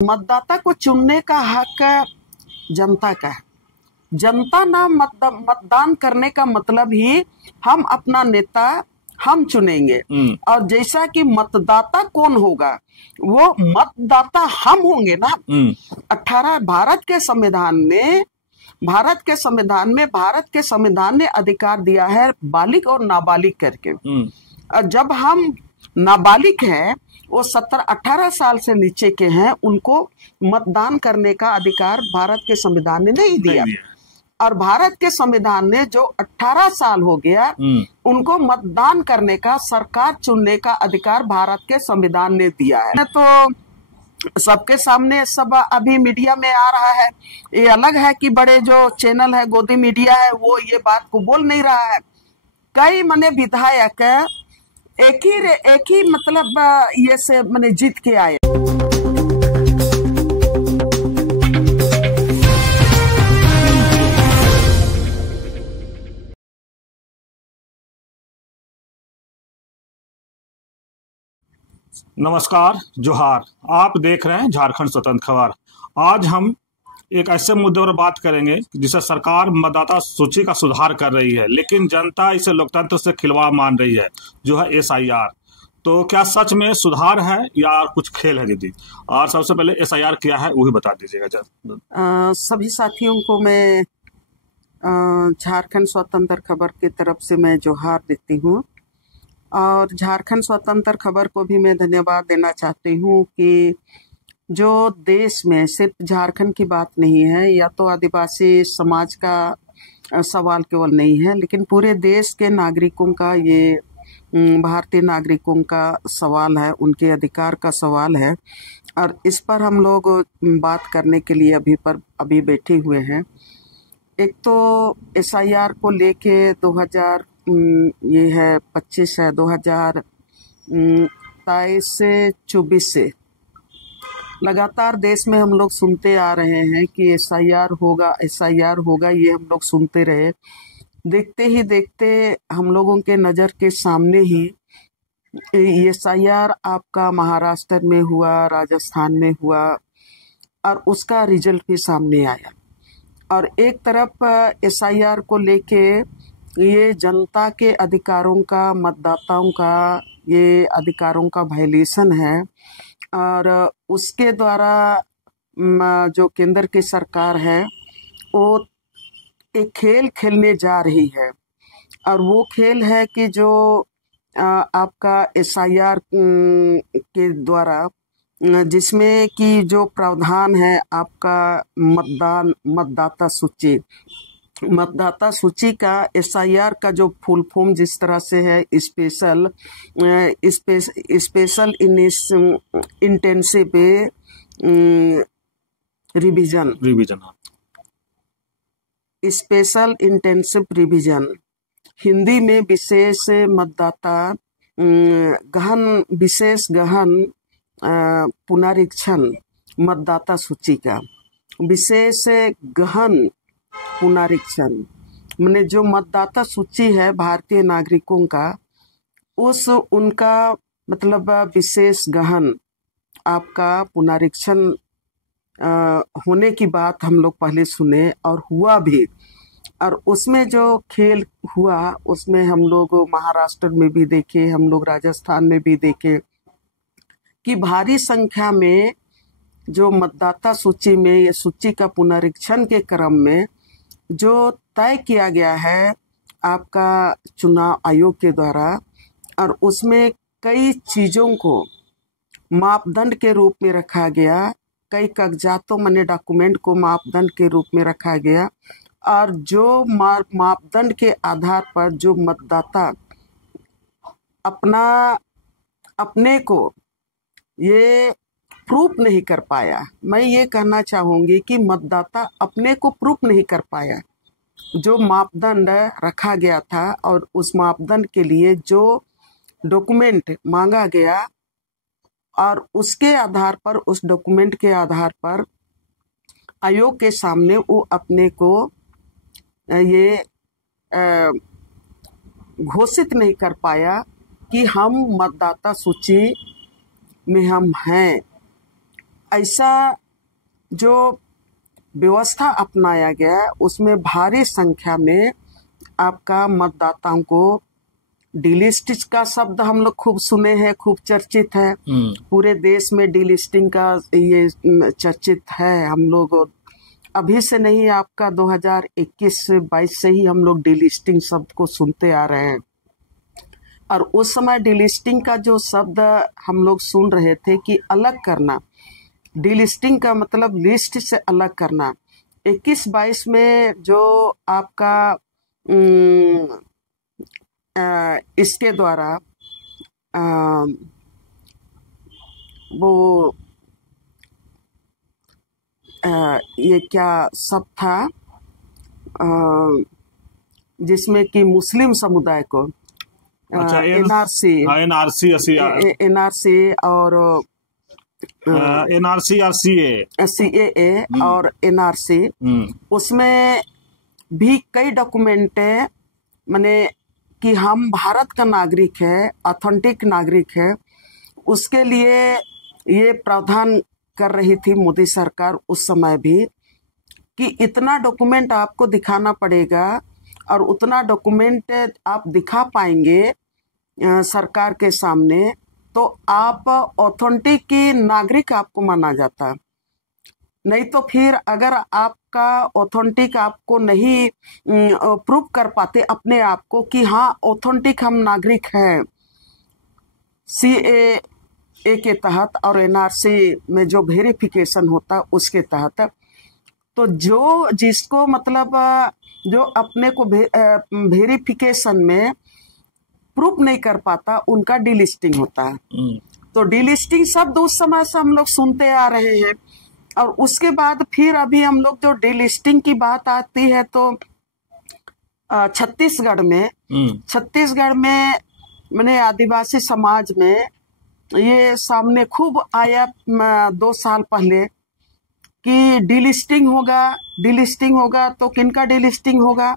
मतदाता को चुनने का हक जनता का है। जनता ना मतदान करने का मतलब ही हम अपना नेता हम चुनेंगे। और जैसा कि मतदाता कौन होगा, वो मतदाता हम होंगे ना। 18 भारत के संविधान ने अधिकार दिया है बालिग और नाबालिग करके। और जब हम नाबालिग हैं, वो 17-18 साल से नीचे के हैं, उनको मतदान करने का अधिकार भारत के संविधान ने नहीं दिया। और भारत के संविधान ने जो 18 साल हो गया, उनको मतदान करने का, सरकार चुनने का अधिकार भारत के संविधान ने दिया है। तो सबके सामने सब अभी मीडिया में आ रहा है। ये अलग है कि बड़े जो चैनल है, गोदी मीडिया है, वो ये बात को बोल नहीं रहा है। कई मने विधायक एक ही मतलब ये से मने जीत के आए। नमस्कार, जोहार। आप देख रहे हैं झारखंड स्वतंत्र खबर। आज हम एक ऐसे मुद्दे पर बात करेंगे जिसे सरकार मतदाता सूची का सुधार कर रही है, लेकिन जनता इसे लोकतंत्र से खिलवाड़ मान रही है, जो है SIR। तो क्या सच में सुधार है या कुछ खेल है दीदी? और सबसे पहले SIR क्या है वो ही बता दीजिएगा। सभी साथियों को मैं झारखंड स्वतंत्र खबर की तरफ से मैं जोहार देती हूँ। और झारखंड स्वतंत्र खबर को भी मैं धन्यवाद देना चाहती हूँ कि जो देश में सिर्फ झारखंड की बात नहीं है, या तो आदिवासी समाज का सवाल केवल नहीं है, लेकिन पूरे देश के नागरिकों का, ये भारतीय नागरिकों का सवाल है, उनके अधिकार का सवाल है। और इस पर हम लोग बात करने के लिए अभी बैठे हुए हैं। एक तो SIR को लेके 2023 से 24 से लगातार देश में हम लोग सुनते आ रहे हैं कि SIR होगा, ये हम लोग सुनते रहे। देखते ही देखते हम लोगों के नज़र के सामने ही SIR आपका महाराष्ट्र में हुआ, राजस्थान में हुआ, और उसका रिजल्ट भी सामने आया। और एक तरफ SIR को लेके ये जनता के अधिकारों का, मतदाताओं का ये अधिकारों का वायलेशन है। और उसके द्वारा जो केंद्र की सरकार है, वो एक खेल खेलने जा रही है। और वो खेल है कि जो आपका SIR के द्वारा, जिसमें कि जो प्रावधान है आपका मतदाता सूची का, SIR का जो फुल फॉर्म जिस तरह से है, स्पेशल इंटेंसिव रिवीजन, हिंदी में विशेष गहन पुनरीक्षण मतदाता सूची का, विशेष गहन पुनरीक्षण माने जो मतदाता सूची है भारतीय नागरिकों का, उनका मतलब विशेष गहन आपका पुनरीक्षण होने की बात हम लोग पहले सुने और हुआ भी। और उसमें जो खेल हुआ, उसमें हम लोग महाराष्ट्र में भी देखे, हम लोग राजस्थान में भी देखे कि भारी संख्या में जो मतदाता सूची में, ये सूची का पुनरीक्षण के क्रम में जो तय किया गया है आपका चुनाव आयोग के द्वारा, और उसमें कई चीज़ों को मापदंड के रूप में रखा गया, कई कागजातों माने डॉक्यूमेंट को मापदंड के रूप में रखा गया। और जो मापदंड के आधार पर जो मतदाता अपने को ये प्रूफ नहीं कर पाया, मैं ये कहना चाहूँगी कि मतदाता अपने को प्रूफ नहीं कर पाया। जो मापदंड रखा गया था और उस मापदंड के लिए जो डॉक्यूमेंट मांगा गया, और उसके आधार पर, उस डॉक्यूमेंट के आधार पर आयोग के सामने वो अपने को ये घोषित नहीं कर पाया कि हम मतदाता सूची में हम हैं। ऐसा जो व्यवस्था अपनाया गया उसमें भारी संख्या में आपका मतदाताओं को डीलिस्टिंग का शब्द हम लोग खूब सुने हैं, खूब चर्चित है। पूरे देश में डीलिस्टिंग का ये चर्चित है। हम लोग अभी से नहीं, आपका 2021-22 से ही हम लोग डीलिस्टिंग शब्द को सुनते आ रहे हैं। और उस समय डीलिस्टिंग का जो शब्द हम लोग सुन रहे थे कि अलग करना, डीलिस्टिंग का मतलब लिस्ट से अलग करना। 21-22 में जो आपका इसके द्वारा वो ये क्या सब था जिसमें कि मुस्लिम समुदाय को अच्छा, एनआरसी और एनआरसी और सीएए और एनआरसी, उसमें भी कई डॉक्यूमेंट है, माने कि हम भारत का नागरिक है, ऑथेंटिक नागरिक है, उसके लिए ये प्रावधान कर रही थी मोदी सरकार उस समय भी कि इतना डॉक्यूमेंट आपको दिखाना पड़ेगा और उतना डॉक्यूमेंट आप दिखा पाएंगे सरकार के सामने तो आप ऑथेंटिक नागरिक आपको माना जाता। नहीं तो फिर अगर आपका ऑथेंटिक आपको नहीं प्रूव कर पाते अपने आप को कि हाँ ऑथेंटिक हम नागरिक हैं सीएए के तहत और एनआरसी में जो वेरिफिकेशन होता उसके तहत, तो जो जिसको मतलब जो अपने को वेरिफिकेशन में प्रूफ नहीं कर पाता उनका डीलिस्टिंग होता है। तो डीलिस्टिंग शब्द उस समय से हम लोग सुनते आ रहे हैं। और उसके बाद फिर अभी हम लोग जो डीलिस्टिंग की बात आती है तो छत्तीसगढ़ में मैंने आदिवासी समाज में ये सामने खूब आया 2 साल पहले कि डीलिस्टिंग होगा तो किनका डीलिस्टिंग होगा।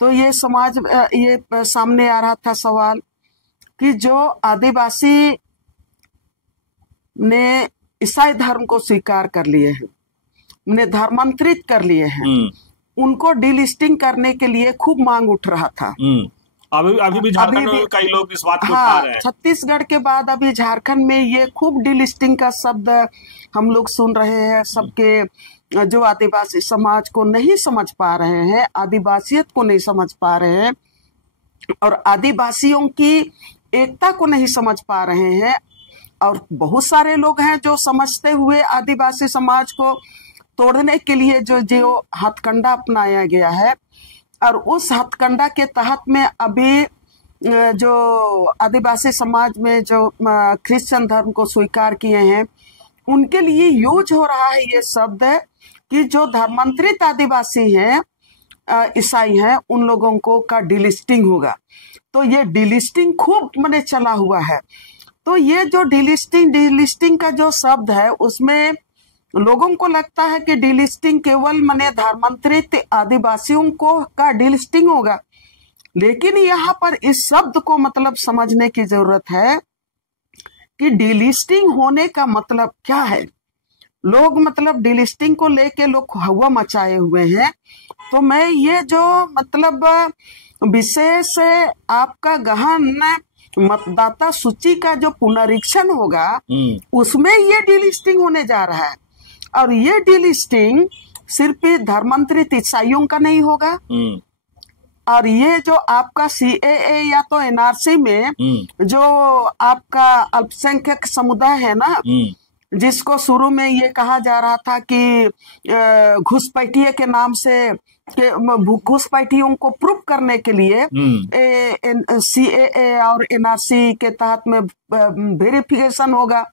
तो ये समाज ये सामने आ रहा था सवाल कि जो आदिवासी ने ईसाई धर्म को स्वीकार कर लिए हैं, उन्हें धर्मांतरित कर लिए हैं, उनको डीलिस्टिंग करने के लिए खूब मांग उठ रहा था। अभी भी झारखंड में कई लोग इस बात को उठा रहे हैं। छत्तीसगढ़ के बाद अभी झारखंड में ये खूब डीलिस्टिंग का शब्द हम लोग सुन रहे हैं। सबके जो आदिवासी समाज को नहीं समझ पा रहे हैं, आदिवासियत को नहीं समझ पा रहे हैं और आदिवासियों की एकता को नहीं समझ पा रहे हैं। और बहुत सारे लोग हैं जो समझते हुए आदिवासी समाज को तोड़ने के लिए जो हथकंडा अपनाया गया है और उस हथकंडा के तहत में अभी जो आदिवासी समाज में जो क्रिश्चियन धर्म को स्वीकार किए हैं उनके लिए यूज हो रहा है ये शब्द कि जो धर्मांतरित आदिवासी हैं, ईसाई हैं, उन लोगों को का डीलिस्टिंग होगा। तो ये डीलिस्टिंग खूब मने चला हुआ है। तो ये जो डीलिस्टिंग का जो शब्द है उसमें लोगों को लगता है कि डीलिस्टिंग केवल मने धर्मांतरित आदिवासियों को का डीलिस्टिंग होगा, लेकिन यहाँ पर इस शब्द को मतलब समझने की जरूरत है कि डीलिस्टिंग होने का मतलब क्या है। लोग मतलब डीलिस्टिंग को लेके लोग हवा मचाए हुए हैं। तो मैं ये जो मतलब विशेष आपका गहन मतदाता सूची का जो पुनरीक्षण होगा उसमें ये डीलिस्टिंग होने जा रहा है। और ये डीलिस्टिंग सिर्फ धर्मांतरित ईसाइयों का नहीं होगा और ये जो आपका सीएए या तो एनआरसी में जो आपका अल्पसंख्यक समुदाय है ना, जिसको शुरू में ये कहा जा रहा था कि घुसपैठिये के नाम से घुसपैठियों को प्रूफ करने के लिए सीएए और एनआरसी के तहत में वेरिफिकेशन होगा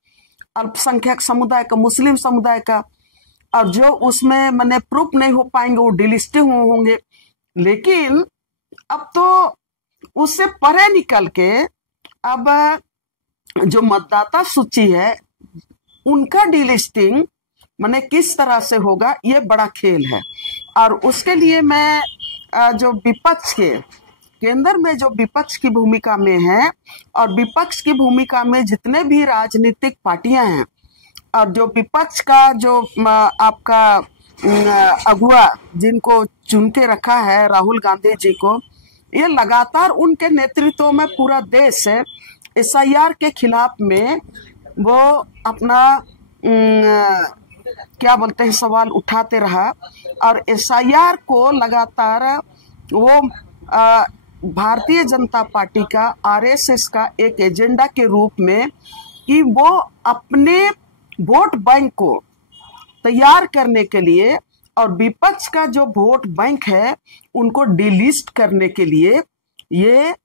अल्पसंख्यक समुदाय का, मुस्लिम समुदाय का, और जो उसमें मैंने प्रूफ नहीं हो पाएंगे वो डिलिस्टिंग होंगे। लेकिन अब तो उससे परे निकल के अब जो मतदाता सूची है उनका डिलिस्टिंग माने किस तरह से होगा, ये बड़ा खेल है। और उसके लिए मैं जो विपक्ष के केंद्र में जो विपक्ष की भूमिका में है और विपक्ष की भूमिका में जितने भी राजनीतिक पार्टियां हैं और जो विपक्ष का जो आपका अगुआ जिनको चुन के रखा है राहुल गांधी जी को, ये लगातार उनके नेतृत्व में पूरा देश एसआईआर के खिलाफ में वो अपना क्या बोलते हैं सवाल उठाते रहा। और एसआईआर को लगातार वो भारतीय जनता पार्टी का, आरएसएस का एक एजेंडा के रूप में कि वो अपने वोट बैंक को तैयार करने के लिए और विपक्ष का जो वोट बैंक है उनको डिलिस्ट करने के लिए ये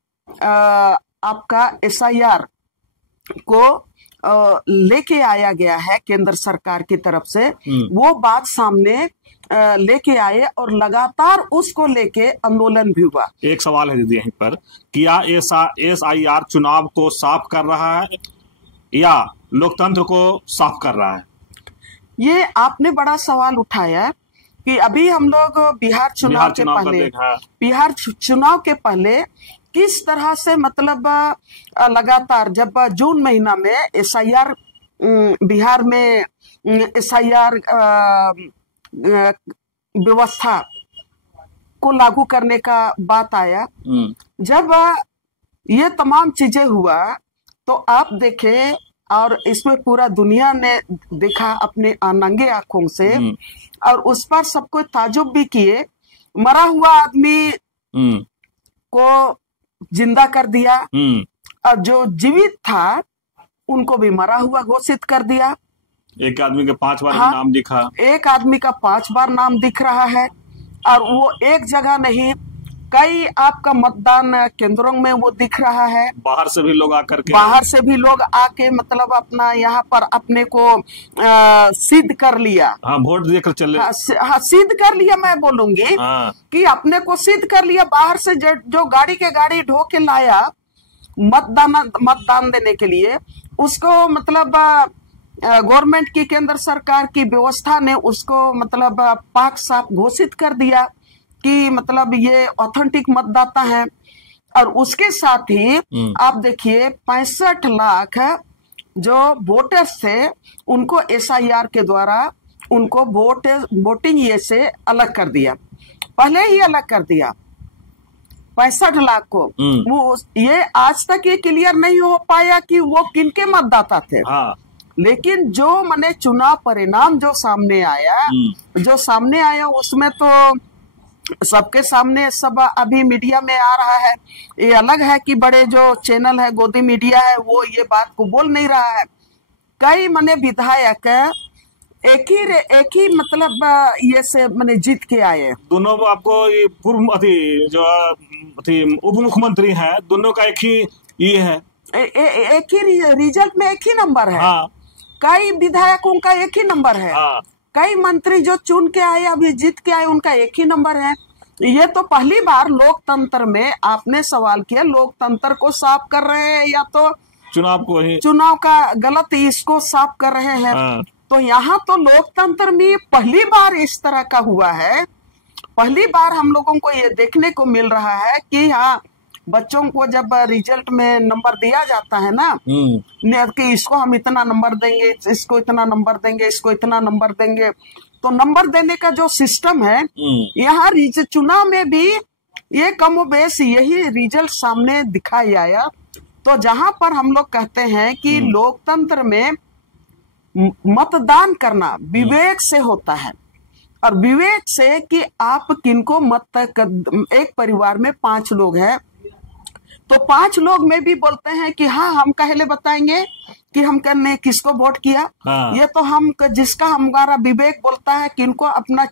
आपका एसआईआर को लेके आया गया है केंद्र सरकार की तरफ से। वो बात सामने लेके आए और लगातार उसको लेके आंदोलन भी हुआ। एक सवाल है दीदी यहीं पर, क्या एसआईआर चुनाव को साफ कर रहा है या लोकतंत्र को साफ कर रहा है? ये आपने बड़ा सवाल उठाया कि अभी हम लोग बिहार चुनाव के पहले किस तरह से मतलब लगातार जब जून महीना में एसआईआर बिहार में एसआईआर व्यवस्था को लागू करने का बात आया, जब ये तमाम चीजें हुआ तो आप देखें और इसमें पूरा दुनिया ने देखा अपने नंगे आंखों से और उस पर सब कोई ताजुब भी किए। मरा हुआ आदमी को जिंदा कर दिया और जो जीवित था उनको भी मरा हुआ घोषित कर दिया। एक आदमी के 5 बार नाम दिखा, एक आदमी का 5 बार नाम दिख रहा है और वो एक जगह नहीं, कई आपका मतदान केंद्रों में वो दिख रहा है। बाहर से भी लोग आके मतलब अपना यहाँ पर अपने को सिद्ध कर लिया। हाँ, वोट देकर चले। हाँ, सिद्ध कर लिया। मैं बोलूंगी कि अपने को सिद्ध कर लिया। बाहर से जो गाड़ी के गाड़ी ढो के लाया मतदान देने के लिए, उसको मतलब गवर्नमेंट की, केंद्र सरकार की व्यवस्था ने उसको मतलब पाक साफ घोषित कर दिया कि मतलब ये ऑथेंटिक मतदाता है। और उसके साथ ही आप देखिए 65 लाख जो वोटर्स थे उनको एसआईआर के द्वारा उनको वोटिंग ये से अलग कर दिया, पहले ही अलग कर दिया 65 लाख को। वो ये आज तक ये क्लियर नहीं हो पाया कि वो किनके मतदाता थे। लेकिन जो माने चुनाव परिणाम जो सामने आया उसमें तो सबके सामने सब अभी मीडिया में आ रहा है। ये अलग है कि बड़े जो चैनल है, गोदी मीडिया है, वो ये बात को बोल नहीं रहा है। कई माने विधायक एक ही मतलब ये से माने जीत के आए। दोनों आपको ये पूर्व उप मुख्यमंत्री है, दोनों का एक ही ये है, एक ही रिजल्ट में एक ही नंबर है। कई विधायकों का एक ही नंबर है। कई मंत्री जो चुन के आए, अभी जीत के आए, उनका एक ही नंबर है। ये तो पहली बार लोकतंत्र में आपने सवाल किया, लोकतंत्र को साफ कर रहे हैं या तो चुनाव का गलत इसको साफ कर रहे हैं। तो यहाँ तो लोकतंत्र में पहली बार इस तरह का हुआ है। पहली बार हम लोगों को ये देखने को मिल रहा है कि हाँ, बच्चों को जब रिजल्ट में नंबर दिया जाता है ना कि इसको हम इतना नंबर देंगे, इसको इतना नंबर देंगे, इसको इतना नंबर देंगे, तो नंबर देने का जो सिस्टम है यहाँ चुनाव में भी ये कम बेस यही रिजल्ट सामने दिखाई आया। तो जहां पर हम लोग कहते हैं कि लोकतंत्र में मतदान करना विवेक से होता है और विवेक से कि आप किनको मत, एक परिवार में 5 लोग हैं तो 5 लोग में भी बोलते हैं कि हाँ, हम कहले बताएंगे कि हम करने किसको वोट किया। ये तो हम जिसका हमारा विवेक बोलता है कि इनको अपना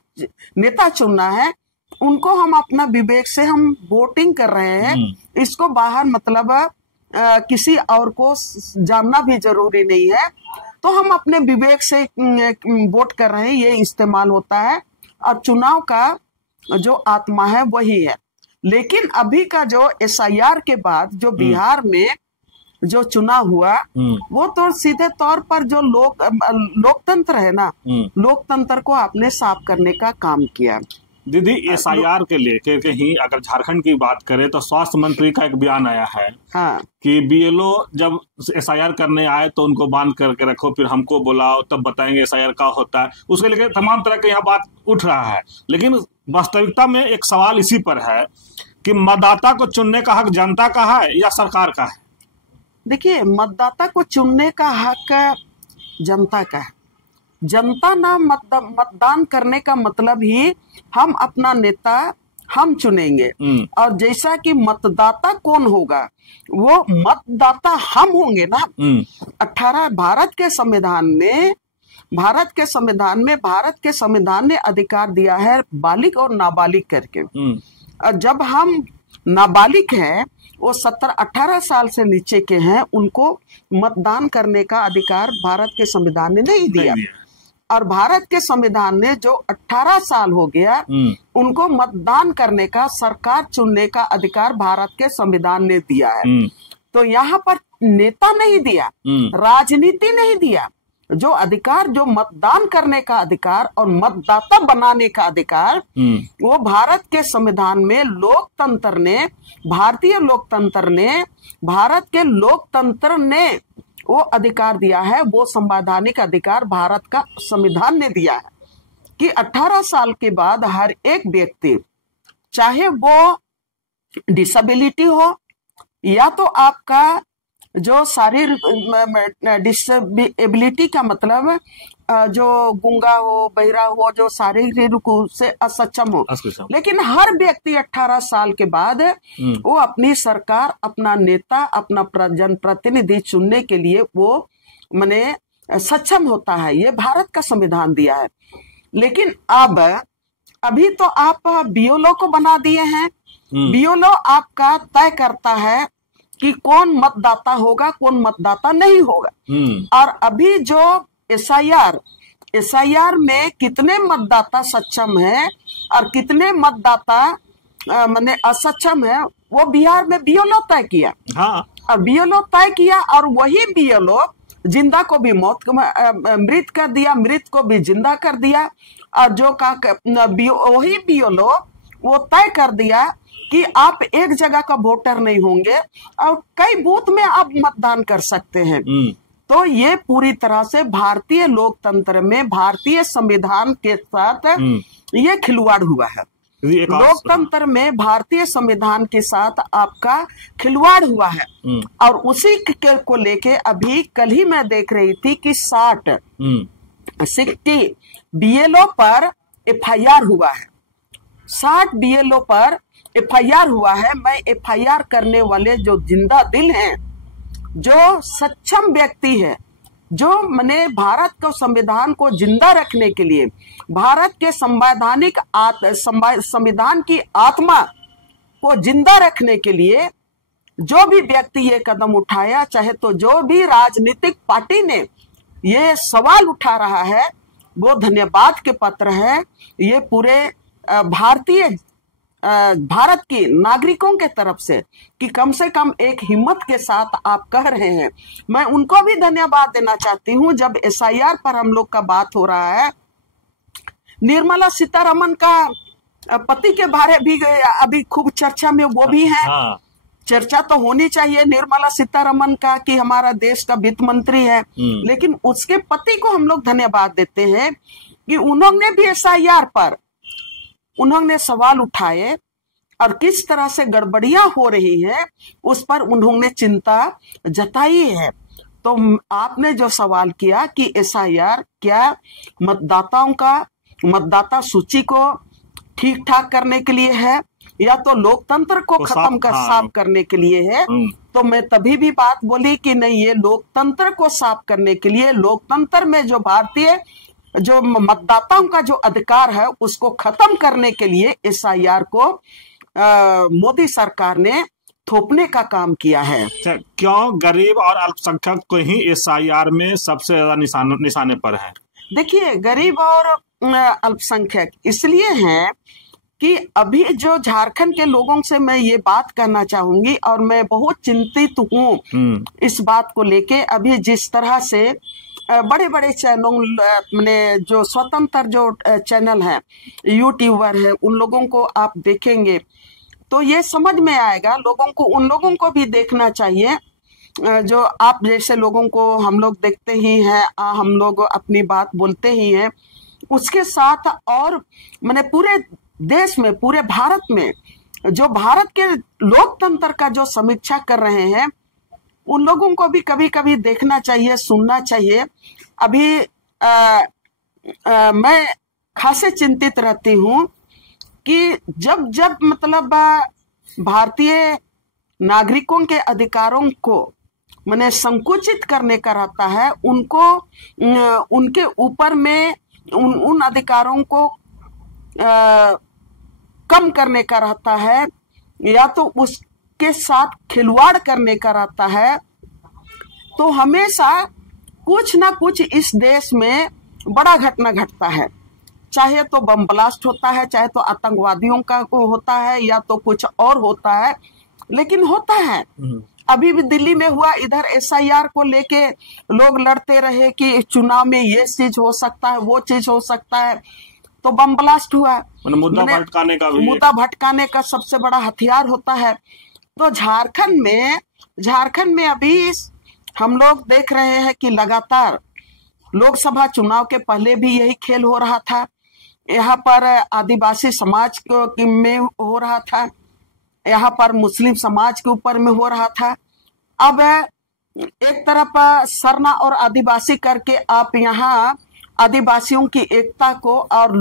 नेता चुनना है, उनको हम अपना विवेक से हम वोटिंग कर रहे हैं। इसको बाहर मतलब किसी और को जानना भी जरूरी नहीं है, तो हम अपने विवेक से वोट कर रहे हैं, ये इस्तेमाल होता है। और चुनाव का जो आत्मा है वही है। लेकिन अभी का जो एसआईआर के बाद जो बिहार में जो चुनाव हुआ वो तो सीधे तौर पर जो लोकतंत्र है ना, लोकतंत्र को आपने साफ करने का काम किया। दीदी SIR के लेके कहीं अगर झारखंड की बात करें तो स्वास्थ्य मंत्री का एक बयान आया है हाँ। कि BLO जब SIR करने आए तो उनको बांध करके रखो, फिर हमको बुलाओ तब बताएंगे SIR क्या होता है। उसके लेके तमाम तरह के यहाँ बात उठ रहा है, लेकिन वास्तविकता में एक सवाल इसी पर है कि मतदाता को चुनने का हक जनता का है या सरकार का है? देखिए, मतदाता को चुनने का हक जनता का है। जनता ना मतदान करने का मतलब ही हम अपना नेता हम चुनेंगे, और जैसा कि मतदाता कौन होगा, वो मतदाता हम होंगे ना। 18 भारत के संविधान ने अधिकार दिया है बालिग और नाबालिग करके। और जब हम नाबालिग हैं, वो 17-18 साल से नीचे के हैं, उनको मतदान करने का अधिकार भारत के संविधान ने नहीं दिया। और भारत के संविधान ने जो 18 साल हो गया, उनको मतदान करने का, सरकार चुनने का अधिकार भारत के संविधान ने दिया है। तो यहाँ पर नेता नहीं दिया, राजनीति नहीं दिया, जो अधिकार, जो मतदान करने का अधिकार और मतदाता बनाने का अधिकार, वो भारत के संविधान में लोकतंत्र ने, भारतीय लोकतंत्र ने वो अधिकार दिया है। वो संवैधानिक अधिकार भारत का संविधान ने दिया है कि 18 साल के बाद हर एक व्यक्ति, चाहे वो डिसेबिलिटी हो या तो आपका जो शारीरिक डिसेबिलिटी का मतलब जो गूंगा हो, बहिरा हो, जो शारीरिक रूप से असक्षम हो, लेकिन हर व्यक्ति 18 साल के बाद वो अपनी सरकार, अपना नेता, अपना जनप्रतिनिधि चुनने के लिए वो माने सक्षम होता है। ये भारत का संविधान दिया है। लेकिन अभी तो आप BLO को बना दिए हैं। BLO आपका तय करता है कि कौन मतदाता होगा, कौन मतदाता नहीं होगा। और अभी जो SIR में कितने मतदाता सक्षम है और कितने मतदाता माने असक्षम है, वो बिहार में BLO तय किया। हाँ। और BLO तय किया, और वही BLO जिंदा को भी मृत कर दिया, मृत को भी जिंदा कर दिया। और जो वही BLO वो तय कर दिया कि आप एक जगह का वोटर नहीं होंगे और कई बूथ में आप मतदान कर सकते हैं। तो ये पूरी तरह से भारतीय लोकतंत्र में, भारतीय संविधान के साथ ये खिलवाड़ हुआ है। लोकतंत्र में भारतीय संविधान के साथ आपका खिलवाड़ हुआ है। और उसी को लेके अभी कल ही मैं देख रही थी कि 60 BLO पर FIR हुआ है। 60 BLO पर FIR हुआ है। मैं FIR करने वाले जो जिंदा दिल हैं, जो सक्षम व्यक्ति है, जो माने भारत को, संविधान को जिंदा रखने के लिए, भारत के संविधान की आत्मा को जिंदा रखने के लिए जो भी व्यक्ति ये कदम उठाया, चाहे तो जो भी राजनीतिक पार्टी ने ये सवाल उठा रहा है, वो धन्यवाद के पात्र है। ये पूरे भारत की नागरिकों के तरफ से कि कम से कम एक हिम्मत के साथ आप कह रहे हैं। मैं उनको भी धन्यवाद देना चाहती हूँ। जब SIR पर हम लोग का बात हो रहा है, निर्मला सीतारमण का पति के बारे भी अभी खूब चर्चा में वो भी है। हाँ। चर्चा तो होनी चाहिए निर्मला सीतारमण का कि हमारा देश का वित्त मंत्री है, लेकिन उसके पति को हम लोग धन्यवाद देते हैं कि उन्होंने भी SIR पर उन्होंने सवाल उठाए और किस तरह से गड़बड़ियां हो रही है उस पर उन्होंने चिंता जताई है। तो आपने जो सवाल किया कि SIR क्या मतदाता सूची को ठीक ठाक करने के लिए है या तो लोकतंत्र को खत्म कर साफ करने के लिए है, तो मैं तभी भी बात बोली कि नहीं, ये लोकतंत्र को साफ करने के लिए, लोकतंत्र में जो भारतीय जो मतदाताओं का जो अधिकार है उसको खत्म करने के लिए SIR को मोदी सरकार ने थोपने का काम किया है। क्यों गरीब और अल्पसंख्यक को ही SIR में सबसे ज्यादा निशाने पर है? देखिए, गरीब और अल्पसंख्यक इसलिए हैं कि अभी जो झारखंड के लोगों से मैं ये बात करना चाहूंगी और मैं बहुत चिंतित हूँ इस बात को लेके। अभी जिस तरह से बड़े बड़े चैनल मैंने जो स्वतंत्र जो चैनल है, यूट्यूबर है, उन लोगों को आप देखेंगे तो ये समझ में आएगा लोगों को। उन लोगों को भी देखना चाहिए जो आप जैसे लोगों को हम लोग देखते ही हैं, हम लोग अपनी बात बोलते ही हैं। उसके साथ और मैंने पूरे देश में, पूरे भारत में जो भारत के लोकतंत्र का जो समीक्षा कर रहे हैं, उन लोगों को भी कभी कभी देखना चाहिए, सुनना चाहिए। अभी मैं खासे चिंतित रहती हूँ कि जब जब मतलब भारतीय नागरिकों के अधिकारों को मैंने संकुचित करने का रहता है, उनको उनके ऊपर में उन अधिकारों को कम करने का रहता है, या तो उसके साथ खिलवाड़ करने का रहता है, तो हमेशा कुछ ना कुछ इस देश में बड़ा घटना घटता है। चाहे तो बम ब्लास्ट होता है, चाहे तो आतंकवादियों का को होता है, या तो कुछ और होता है, लेकिन होता है। अभी भी दिल्ली में हुआ, इधर एसआईआर को लेके लोग लड़ते रहे कि चुनाव में ये चीज हो सकता है, वो चीज हो सकता है, तो बम ब्लास्ट हुआ। मुद्दा भटकाने का सबसे बड़ा हथियार होता है। तो झारखंड में अभी हम लोग देख रहे हैं कि लगातार लोकसभा चुनाव के पहले भी यही खेल हो रहा था। यहाँ पर आदिवासी समाज में हो रहा था, यहाँ पर मुस्लिम समाज के ऊपर में हो रहा था। अब एक तरफ सरना और आदिवासी करके आप यहाँ आदिवासियों की एकता को और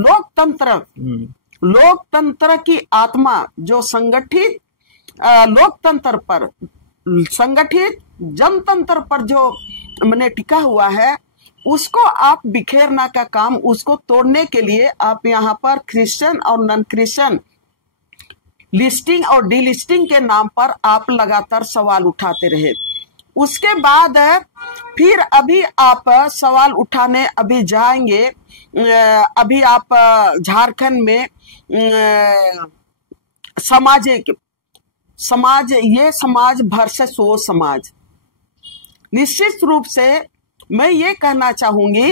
लोकतंत्र की आत्मा जो संगठित लोकतंत्र पर, संगठित जनतंत्र पर जो मैंने टिका हुआ है, उसको आप बिखेरना का काम, उसको तोड़ने के लिए आप यहाँ पर क्रिश्चियन और नॉन क्रिश्चियन लिस्टिंग और डीलिस्टिंग के नाम पर आप लगातार सवाल उठाते रहे। उसके बाद फिर अभी आप सवाल उठाने अभी जाएंगे, अभी आप झारखंड में ये समाज वर्सेस वो समाज। निश्चित रूप से मैं ये कहना चाहूंगी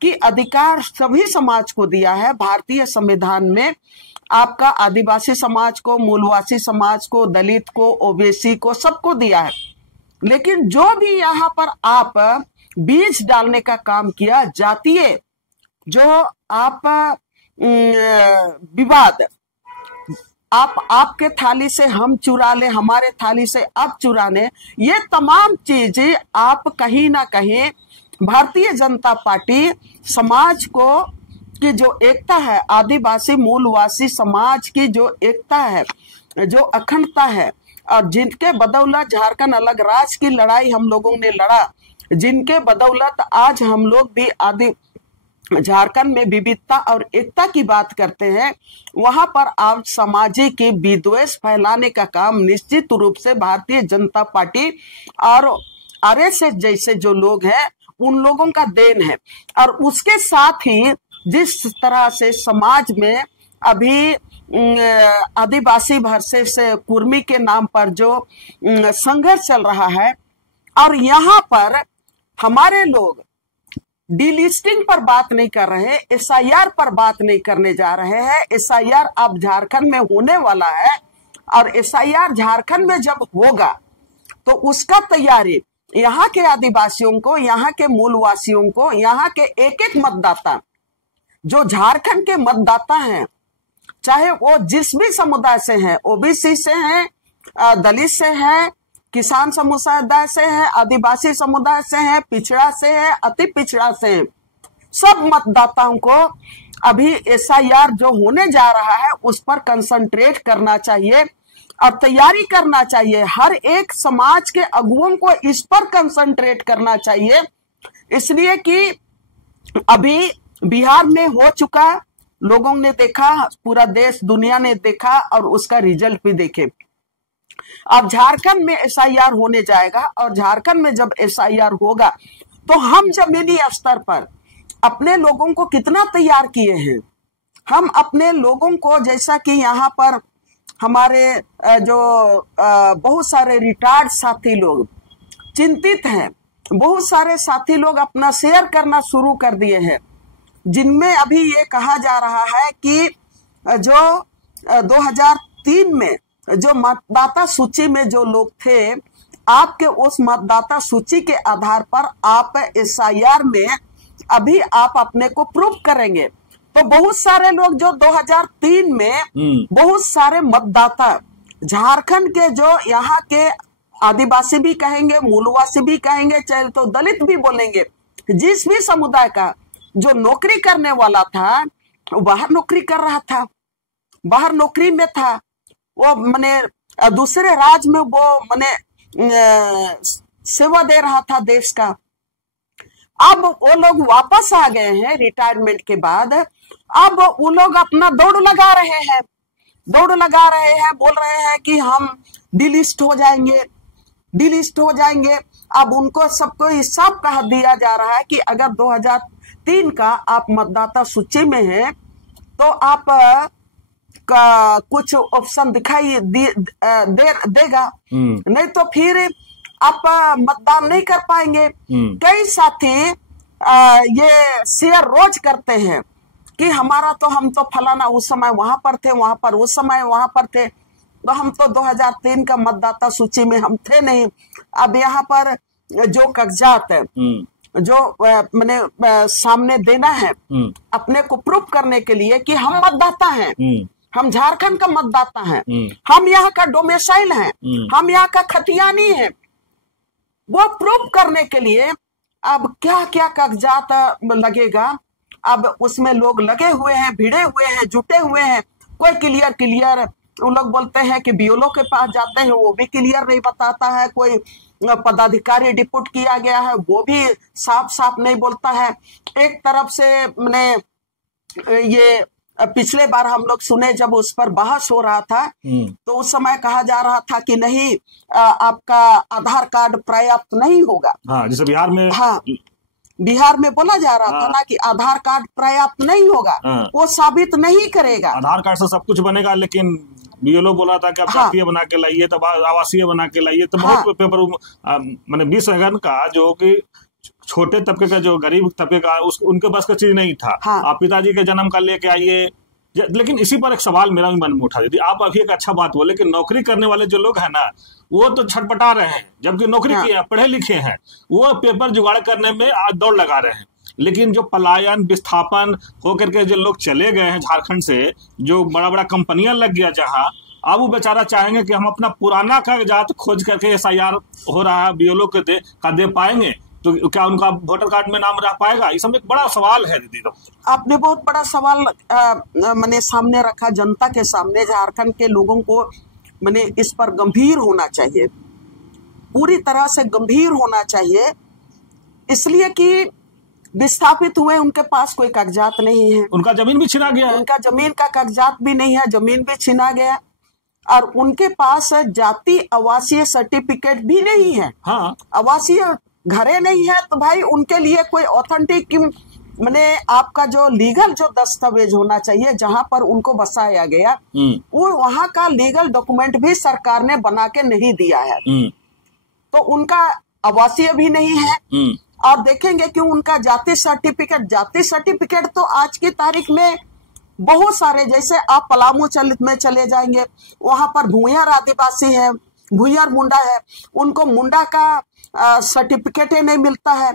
कि अधिकार सभी समाज को दिया है भारतीय संविधान में। आपका आदिवासी समाज को, मूलवासी समाज को, दलित को, ओबीसी को, सबको दिया है। लेकिन जो भी यहाँ पर आप बीज डालने का काम किया, जातीय जो आप विवाद, आपके थाली से हम चुरा ले, हमारे थाली से आप चुराने, ये तमाम चीजें आप कहीं ना कहीं भारतीय जनता पार्टी समाज को की जो एकता है, आदिवासी मूलवासी समाज की जो एकता है, जो अखंडता है, और जिनके बदौलत झारखंड अलग राज्य की लड़ाई हम लोगों ने लड़ा, जिनके बदौलत आज हम लोग भी झारखंड में विविधता और एकता की बात करते हैं, वहां पर आज सामाजिक विद्वेष फैलाने का काम निश्चित रूप से भारतीय जनता पार्टी और आरएसएस जैसे जो लोग हैं उन लोगों का देन है। और उसके साथ ही जिस तरह से समाज में अभी आदिवासी वर्सेस कुर्मी के नाम पर जो संघर्ष चल रहा है, और यहाँ पर हमारे लोग डीलिस्टिंग पर बात नहीं कर रहे, एसआईआर पर बात नहीं करने जा रहे हैं। एसआईआर अब झारखंड में होने वाला है, और एसआईआर झारखंड में जब होगा तो उसका तैयारी यहाँ के आदिवासियों को, यहाँ के मूलवासियों को, यहाँ के एक एक मतदाता जो झारखंड के मतदाता हैं, चाहे वो जिस भी समुदाय से हैं, ओबीसी से हैं, दलित से हैं, किसान समुदाय से हैं, आदिवासी समुदाय से हैं, पिछड़ा से है, अति पिछड़ा से हैं, सब मतदाताओं को अभी एसआईआर जो होने जा रहा है उस पर कंसंट्रेट करना चाहिए और तैयारी करना चाहिए। हर एक समाज के अगुओं को इस पर कंसंट्रेट करना चाहिए, इसलिए कि अभी बिहार में हो चुका, लोगों ने देखा, पूरा देश दुनिया ने देखा और उसका रिजल्ट भी देखे। अब झारखंड में एसआईआर होने जाएगा, और झारखंड में जब एसआईआर होगा तो हम जमीनी स्तर पर अपने लोगों को कितना तैयार किए हैं। हम अपने लोगों को, जैसा कि यहाँ पर हमारे जो बहुत सारे रिटायर्ड साथी लोग चिंतित हैं बहुत सारे साथी लोग अपना शेयर करना शुरू कर दिए हैं, जिनमें अभी ये कहा जा रहा है कि जो 2003 में जो मतदाता सूची में जो लोग थे, आपके उस मतदाता सूची के आधार पर आप SIR में अभी आप अपने को प्रूव करेंगे। तो बहुत सारे लोग जो 2003 में बहुत सारे मतदाता झारखंड के, जो यहाँ के आदिवासी भी कहेंगे, मूलवासी भी कहेंगे, चाहे तो दलित भी बोलेंगे, जिस भी समुदाय का जो नौकरी करने वाला था बाहर नौकरी कर रहा था, बाहर नौकरी में था, वो माने दूसरे राज्य में वो माने सेवा दे रहा था देश का। अब वो लोग वापस आ गए हैं रिटायरमेंट के बाद। अब वो लोग अपना दौड़ लगा रहे हैं, बोल रहे हैं कि हम डिलिस्ट हो जाएंगे, डिलिस्ट हो जाएंगे। अब उनको सबको हिसाब कह दिया जा रहा है कि अगर 2003 का आप मतदाता सूची में हैं तो आप का कुछ ऑप्शन दिखाई देगा, नहीं तो फिर आप मतदान नहीं कर पाएंगे। कई साथी ये शेयर रोज करते हैं कि हमारा तो, हम तो फलाना उस समय वहां पर थे, वहां पर उस समय वहां पर थे, तो हम तो 2003 का मतदाता सूची में हम थे नहीं। अब यहाँ पर जो कागजात जो मैंने सामने देना है अपने को प्रूव करने के लिए कि हम मतदाता हैं, हम झारखंड का मतदाता हैं, हम यहाँ का डोमिसाइल हैं, हम यहाँ का खतियानी है, वो प्रूव करने के लिए अब क्या क्या कागजात लगेगा। अब उसमें लोग लगे हुए हैं, भिड़े हुए हैं, जुटे हुए हैं। कोई क्लियर वो लोग बोलते हैं कि BLO के पास जाते हैं, वो भी क्लियर नहीं बताता है। कोई पदाधिकारी डिप्यूट किया गया है, वो भी साफ साफ नहीं बोलता है। एक तरफ से मैंने ये पिछले बार हम लोग सुने जब उस पर बहस हो रहा था, तो उस समय कहा जा रहा था कि नहीं, आपका आधार कार्ड पर्याप्त नहीं होगा। हाँ, जैसे बिहार में, हाँ, बिहार में बोला जा रहा था ना कि आधार कार्ड पर्याप्त नहीं होगा, वो साबित नहीं करेगा। आधार कार्ड से सब कुछ बनेगा, लेकिन BLO बोला था कि आप जातीय बना के लाइए, तब आवासीय बना के लाइए। तो बहुत पेपर मैंने 20 अगन का, जो कि छोटे तबके का, जो गरीब तबके का, उनके पास का चीज नहीं था। आप पिताजी के जन्म का लेके आइए। लेकिन इसी पर एक सवाल मेरा भी मन में उठा दीदी, आप अभी एक अच्छा बात बोले कि नौकरी करने वाले जो लोग हैं ना, वो तो छटपटा रहे हैं, जबकि नौकरी किए हैं, पढ़े लिखे हैं, वो पेपर जुगाड़ करने में आज दौड़ लगा रहे हैं। लेकिन जो पलायन विस्थापन होकर के जो लोग चले गए हैं झारखंड से, जो बड़ा बड़ा कंपनियां लग गया जहां, अब वो बेचारा चाहेंगे कि हम अपना पुराना कागजात खोज करके SIR हो रहा है BLO के दे पाएंगे, तो क्या उनका वोटर कार्ड में नाम रह पाएगा? ये सब एक बड़ा सवाल है दीदी। तो आपने बहुत बड़ा सवाल मैंने सामने रखा, जनता के सामने। झारखंड के लोगों को मैंने इस पर गंभीर होना चाहिए, पूरी तरह से गंभीर होना चाहिए, इसलिए कि विस्थापित हुए, उनके पास कोई कागजात नहीं है, उनका जमीन भी छिना गया है, उनका जमीन का कागजात भी नहीं है, जमीन भी छिना गया, और उनके पास जाति आवासीय सर्टिफिकेट भी नहीं है। हाँ, आवासीय घरे नहीं है, तो भाई उनके लिए कोई ऑथेंटिक मैंने आपका जो लीगल जो दस्तावेज होना चाहिए जहां पर उनको बसाया गया, वो वहां का लीगल डॉक्यूमेंट भी सरकार ने बना के नहीं दिया है, तो उनका आवासीय भी नहीं है। और देखेंगे कि उनका जाति सर्टिफिकेट तो आज की तारीख में बहुत सारे, जैसे आप पलामू में चले जाएंगे, वहां पर भूंयार आदिवासी है, भूंयार मुंडा है, उनको मुंडा का सर्टिफिकेट ही नहीं मिलता है।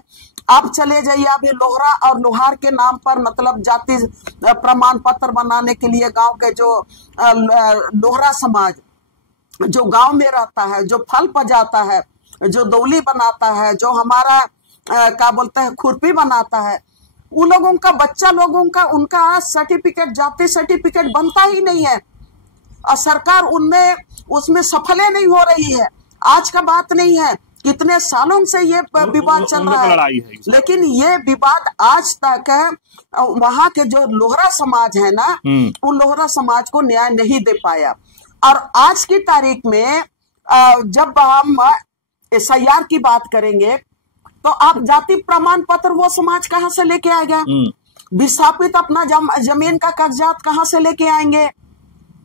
आप चले जाइए अभी लोहरा और लोहार के नाम पर, मतलब जाति प्रमाण पत्र बनाने के लिए गांव के जो लोहरा समाज जो गांव में रहता है, जो फल पजाता है, जो दौली बनाता है, जो हमारा क्या बोलते हैं खुरपी बनाता है, उन लोगों का, बच्चा लोगों का, उनका सर्टिफिकेट, जाति सर्टिफिकेट बनता ही नहीं है, और सरकार उनमें उसमें सफल नहीं हो रही है। आज का बात नहीं है, कितने सालों से ये विवाद चल रहा है, लेकिन ये विवाद आज तक वहां के जो लोहरा समाज है ना, उन लोहरा समाज को न्याय नहीं दे पाया। और आज की तारीख में जब हम SIR की बात करेंगे, तो आप जाति प्रमाण पत्र वो समाज कहाँ से लेके आएगा? विस्थापित अपना जमीन का कागजात कहाँ से लेके आएंगे?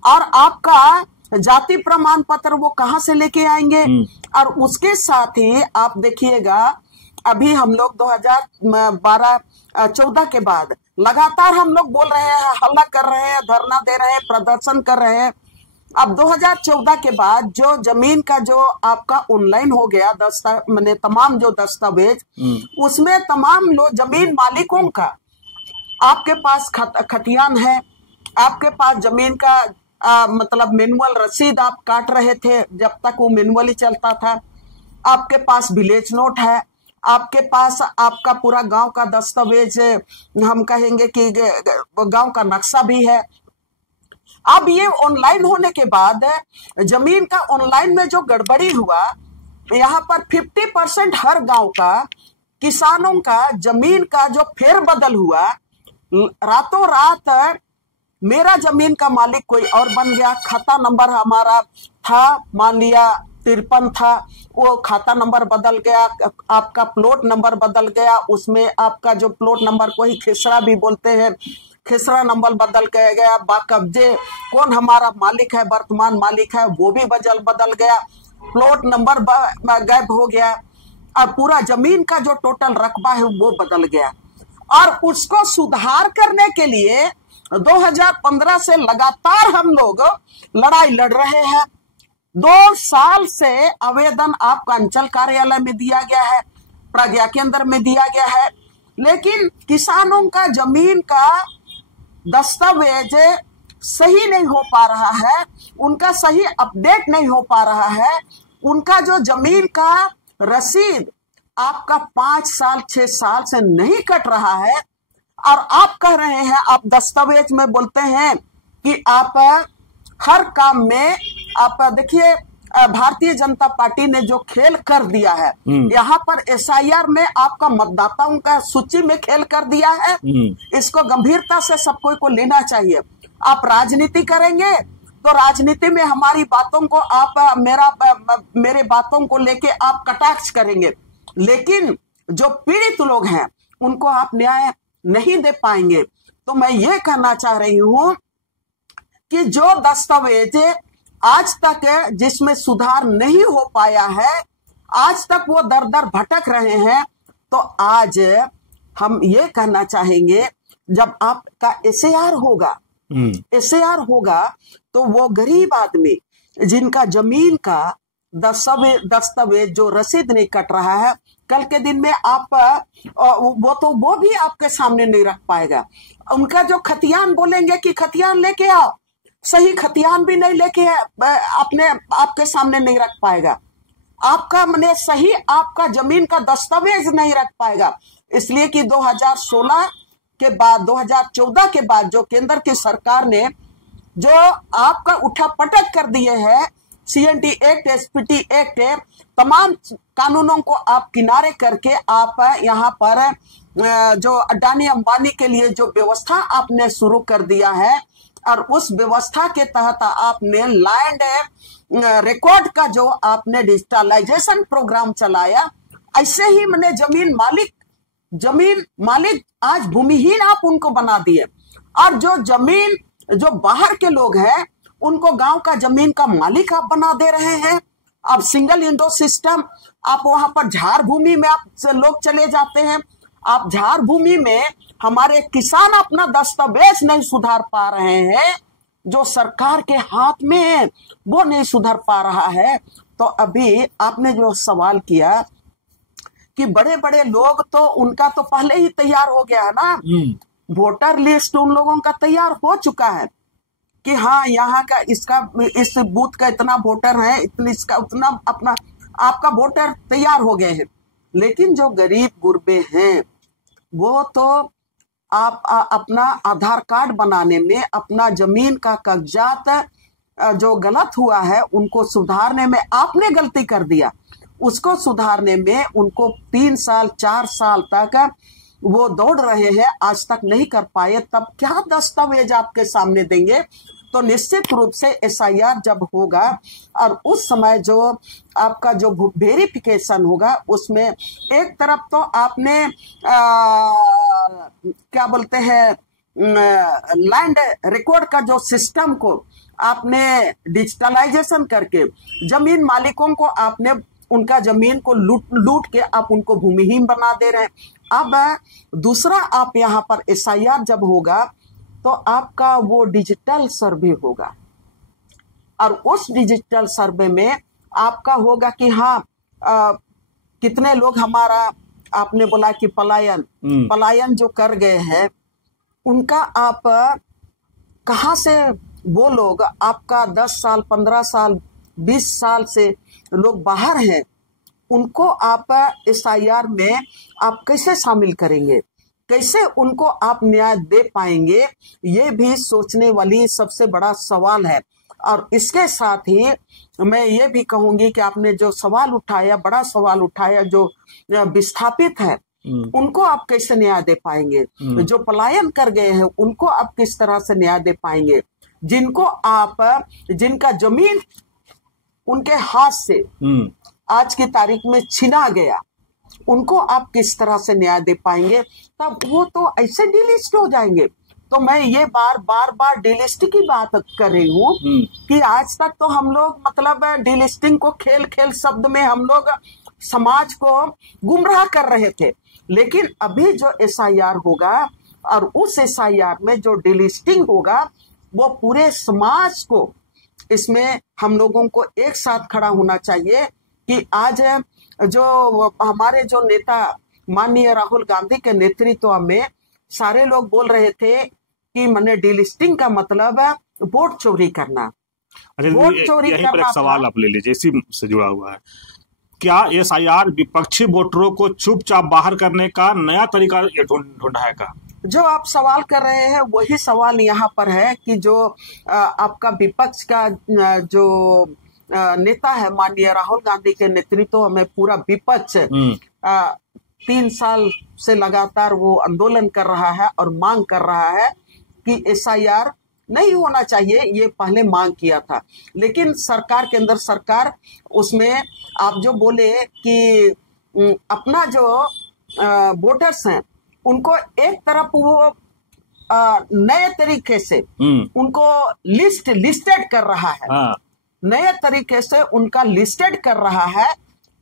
और आपका जाति प्रमाण पत्र वो कहाँ से लेके आएंगे? और उसके साथ ही आप देखिएगा, अभी हम लोग 2012-14 के बाद लगातार हम लोग बोल रहे हैं, हल्ला कर रहे हैं, धरना दे रहे हैं, प्रदर्शन कर रहे हैं। अब 2014 के बाद जो जमीन का जो आपका ऑनलाइन हो गया मैंने तमाम जो दस्तावेज, उसमें तमाम लोग जमीन मालिकों का आपके पास खतियान है, आपके पास जमीन का मतलब मैनुअल रसीद आप काट रहे थे जब तक वो मैनुअल ही चलता था, आपके पास विलेज नोट है, आपके पास आपका पूरा गांव का दस्तावेज, हम कहेंगे कि गांव का नक्शा भी है। अब ये ऑनलाइन होने के बाद जमीन का ऑनलाइन में जो गड़बड़ी हुआ, यहाँ पर 50% हर गांव का किसानों का जमीन का जो फेरबदल हुआ, रातों रात मेरा जमीन का मालिक कोई और बन गया। खाता नंबर हमारा था मान लिया 53 था, वो खाता नंबर बदल गया, आपका प्लॉट नंबर बदल गया, उसमें आपका जो प्लॉट नंबर को ही खेसरा भी बोलते हैं, खेसरा नंबर बदल गया, बाकब्जे कौन हमारा मालिक है, वर्तमान मालिक है, वो भी बदल गया, प्लॉट नंबर गायब हो गया, और पूरा जमीन का जो टोटल रकबा है वो बदल गया। और उसको सुधार करने के लिए 2015 से लगातार हम लोग लड़ाई लड़ रहे हैं। 2 साल से आवेदन आपका अंचल कार्यालय में दिया गया है, प्रज्ञा केंद्र में दिया गया है, लेकिन किसानों का जमीन का दस्तावेज सही नहीं हो पा रहा है, उनका सही अपडेट नहीं हो पा रहा है, उनका जो जमीन का रसीद आपका 5 साल 6 साल से नहीं कट रहा है। और आप कह रहे हैं, आप दस्तावेज में बोलते हैं कि आप हर काम में आप देखिए, भारतीय जनता पार्टी ने जो खेल कर दिया है, यहाँ पर SIR में आपका मतदाताओं का सूची में खेल कर दिया है। इसको गंभीरता से सब कोई को लेना चाहिए। आप राजनीति करेंगे तो राजनीति में हमारी बातों को आप मेरे बातों को लेके आप कटाक्ष करेंगे, लेकिन जो पीड़ित लोग हैं उनको आप न्याय नहीं दे पाएंगे। तो मैं ये कहना चाह रही हूं कि जो दस्तावेज आज तक जिसमें सुधार नहीं हो पाया है, आज तक वो दर दर भटक रहे हैं, तो आज हम ये कहना चाहेंगे, जब आपका SAR होगा तो वो गरीब आदमी जिनका जमीन का दस्तावेज जो रसीद नहीं कट रहा है, कल के दिन में आप वो भी आपके सामने नहीं रख पाएगा। उनका जो खतियान बोलेंगे कि खतियान लेके आओ, सही खतियान भी नहीं लेके आपके सामने नहीं रख पाएगा, आपका मैंने सही आपका जमीन का दस्तावेज नहीं रख पाएगा। इसलिए कि 2016 के बाद 2014 के बाद जो केंद्र की सरकार ने जो आपका उठा पटक कर दिए हैं, CNT एक्ट, SPT एक्ट, तमाम कानूनों को आप किनारे करके आप यहाँ पर जो अडानी अंबानी के लिए जो व्यवस्था आपने शुरू कर दिया है, और उस व्यवस्था के तहत आपने लैंड रिकॉर्ड का जो आपने डिजिटलाइजेशन प्रोग्राम चलाया, ऐसे ही मैंने जमीन मालिक आज भूमिहीन आप उनको बना दिए। और जो बाहर के लोग हैं उनको गांव का जमीन का मालिक आप बना दे रहे हैं। अब सिंगल विंडो सिस्टम, आप वहां पर झाड़ भूमि में आप लोग चले जाते हैं, आप झाड़ भूमि में हमारे किसान अपना दस्तावेज नहीं सुधार पा रहे हैं, जो सरकार के हाथ में है वो नहीं सुधार पा रहा है। तो अभी आपने जो सवाल किया कि बड़े बड़े लोग, तो उनका तो पहले ही तैयार हो गया है ना, वोटर लिस्ट उन लोगों का तैयार हो चुका है कि हाँ यहाँ का इस बूथ का इतना वोटर है, इसका उतना, अपना आपका वोटर तैयार हो गए हैं। लेकिन जो गरीब गुरबे हैं वो तो आप अपना आधार कार्ड बनाने में, अपना जमीन का कागजात जो गलत हुआ है उनको सुधारने में आपने गलती कर दिया, उसको सुधारने में उनको 3 साल 4 साल तक वो दौड़ रहे हैं, आज तक नहीं कर पाए, तब क्या दस्तावेज आपके सामने देंगे। तो निश्चित रूप से SIR जब होगा और उस समय जो आपका जो वेरिफिकेशन होगा, उसमें एक तरफ तो आपने क्या बोलते हैं लैंड रिकॉर्ड का जो सिस्टम को आपने डिजिटलाइजेशन करके जमीन मालिकों को आपने उनका जमीन को लूट के आप उनको भूमिहीन बना दे रहे हैं। अब दूसरा, आप यहाँ पर एसआईआर जब होगा तो आपका वो डिजिटल सर्वे होगा, और उस डिजिटल सर्वे में आपका होगा कि हाँ कितने लोग हमारा, आपने बोला कि पलायन जो कर गए हैं उनका आप कहाँ से, वो लोग आपका 10 साल 15 साल 20 साल से लोग बाहर हैं, उनको आप एसआईआर में आप कैसे शामिल करेंगे, कैसे उनको आप न्याय दे पाएंगे, ये भी सोचने वाली सबसे बड़ा सवाल है। और इसके साथ ही मैं ये भी कहूंगी कि आपने जो सवाल उठाया, बड़ा सवाल उठाया, जो विस्थापित है उनको आप कैसे न्याय दे पाएंगे, जो पलायन कर गए हैं उनको आप किस तरह से न्याय दे पाएंगे, जिनको आप, जिनका जमीन उनके हाथ से आज की तारीख में छीना गया, उनको आप किस तरह से न्याय दे पाएंगे, तब वो तो ऐसे डिलिस्ट हो जाएंगे। तो मैं ये बार डिलिस्ट की बात कर रही हूँ कि आज तक तो हम लोग मतलब डिलिस्टिंग को खेल शब्द में हम लोग समाज को गुमराह कर रहे थे, लेकिन अभी जो एसआईआर होगा और उस एसआईआर में जो डिलिस्टिंग होगा वो पूरे समाज को, इसमें हम लोगों को एक साथ खड़ा होना चाहिए कि आज जो हमारे जो नेता माननीय राहुल गांधी के नेतृत्व में सारे लोग बोल रहे थे कि मैंने डिलिस्टिंग का मतलब वोट चोरी करना। वोट चोरी करना पर एक सवाल आप ले लीजिए, इसी से जुड़ा हुआ है। क्या एसआईआर विपक्षी वोटरों को चुपचाप बाहर करने का नया तरीका ढूंढा है का? जो आप सवाल कर रहे हैं वही सवाल यहाँ पर है कि जो आपका विपक्ष का जो नेता है माननीय राहुल गांधी के नेतृत्व में पूरा विपक्ष 3 साल से लगातार वो आंदोलन कर रहा है और मांग कर रहा है कि एसआईआर नहीं होना चाहिए, ये पहले मांग किया था, लेकिन सरकार के अंदर, सरकार उसमें आप जो बोले कि अपना जो वोटर्स हैं उनको एक तरफ वो नए तरीके से उनको लिस्टेड कर रहा है, नए तरीके से उनका लिस्टेड कर रहा है,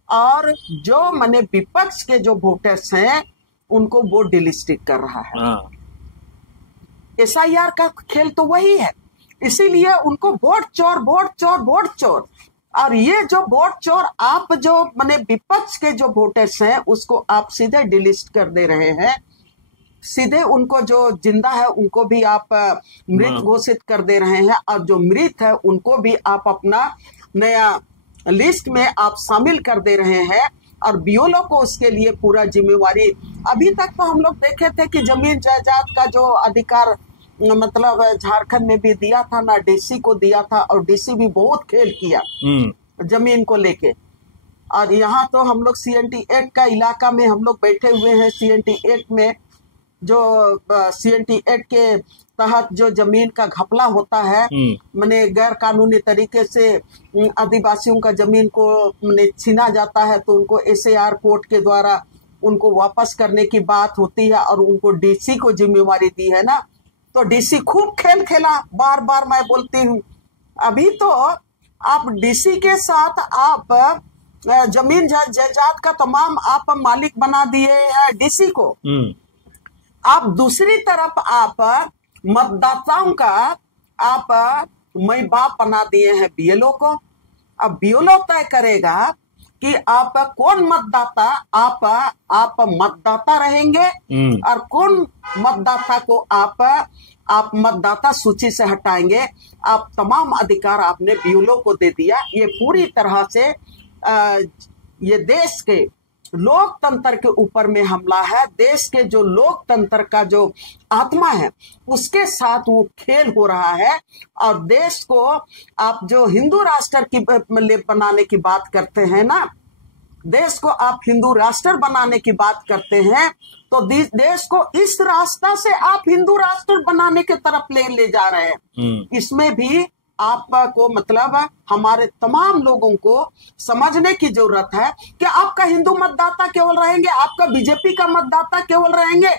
और जो माने विपक्ष के जो वोटर्स हैं उनको वो डिलिस्टेड कर रहा है। एसआईआर का खेल तो वही है, इसीलिए उनको वोट चोर, और ये जो वोट चोर आप जो माने विपक्ष के जो वोटर्स हैं उसको आप सीधे डिलिस्ट कर दे रहे हैं, सीधे उनको जो जिंदा है उनको भी आप मृत घोषित कर दे रहे हैं, और जो मृत है उनको भी आप अपना नया लिस्ट में आप शामिल कर दे रहे हैं, और बीएलओ को उसके लिए पूरा जिम्मेवारी। अभी तक तो हम लोग देखे थे कि जमीन जायदाद का जो अधिकार मतलब झारखंड में भी दिया था ना, डीसी को दिया था, और डीसी भी बहुत खेल किया जमीन को लेके। और यहाँ तो हम लोग CNT एक्ट का इलाका में हम लोग बैठे हुए हैं, CNT एक्ट में जो CNT एक्ट के तहत जो जमीन का घपला होता है, मैंने गैर कानूनी तरीके से आदिवासियों का जमीन को मैंने छीना जाता है, तो उनको SAR कोर्ट के द्वारा उनको वापस करने की बात होती है, और उनको डीसी को जिम्मेवारी दी है ना, तो डीसी खूब खेल खेला, बार मैं बोलती हूँ। अभी तो आप डीसी के साथ आप जमीन जायदाद का तमाम आप मालिक बना दिए हैं डीसी को, आप दूसरी तरफ आप मतदाताओं का आप मैं बाप बना दिए हैं बीएलओ को। अब बीएलओ तय करेगा कि आप कौन मतदाता आप मतदाता रहेंगे और कौन मतदाता को आप मतदाता सूची से हटाएंगे। आप तमाम अधिकार आपने बीएलओ को दे दिया। ये पूरी तरह से ये देश के लोकतंत्र के ऊपर में हमला है। देश के जो लोकतंत्र का जो आत्मा है उसके साथ वो खेल हो रहा है। और देश को आप जो हिंदू राष्ट्र की बनाने की बात करते हैं ना, देश को आप हिंदू राष्ट्र बनाने की बात करते हैं, तो देश को इस रास्ता से आप हिंदू राष्ट्र बनाने के तरफ ले जा रहे हैं। इसमें भी आपको मतलब हमारे तमाम लोगों को समझने की जरूरत है कि आपका हिंदू मतदाता केवल रहेंगे, आपका बीजेपी का मतदाता केवल रहेंगे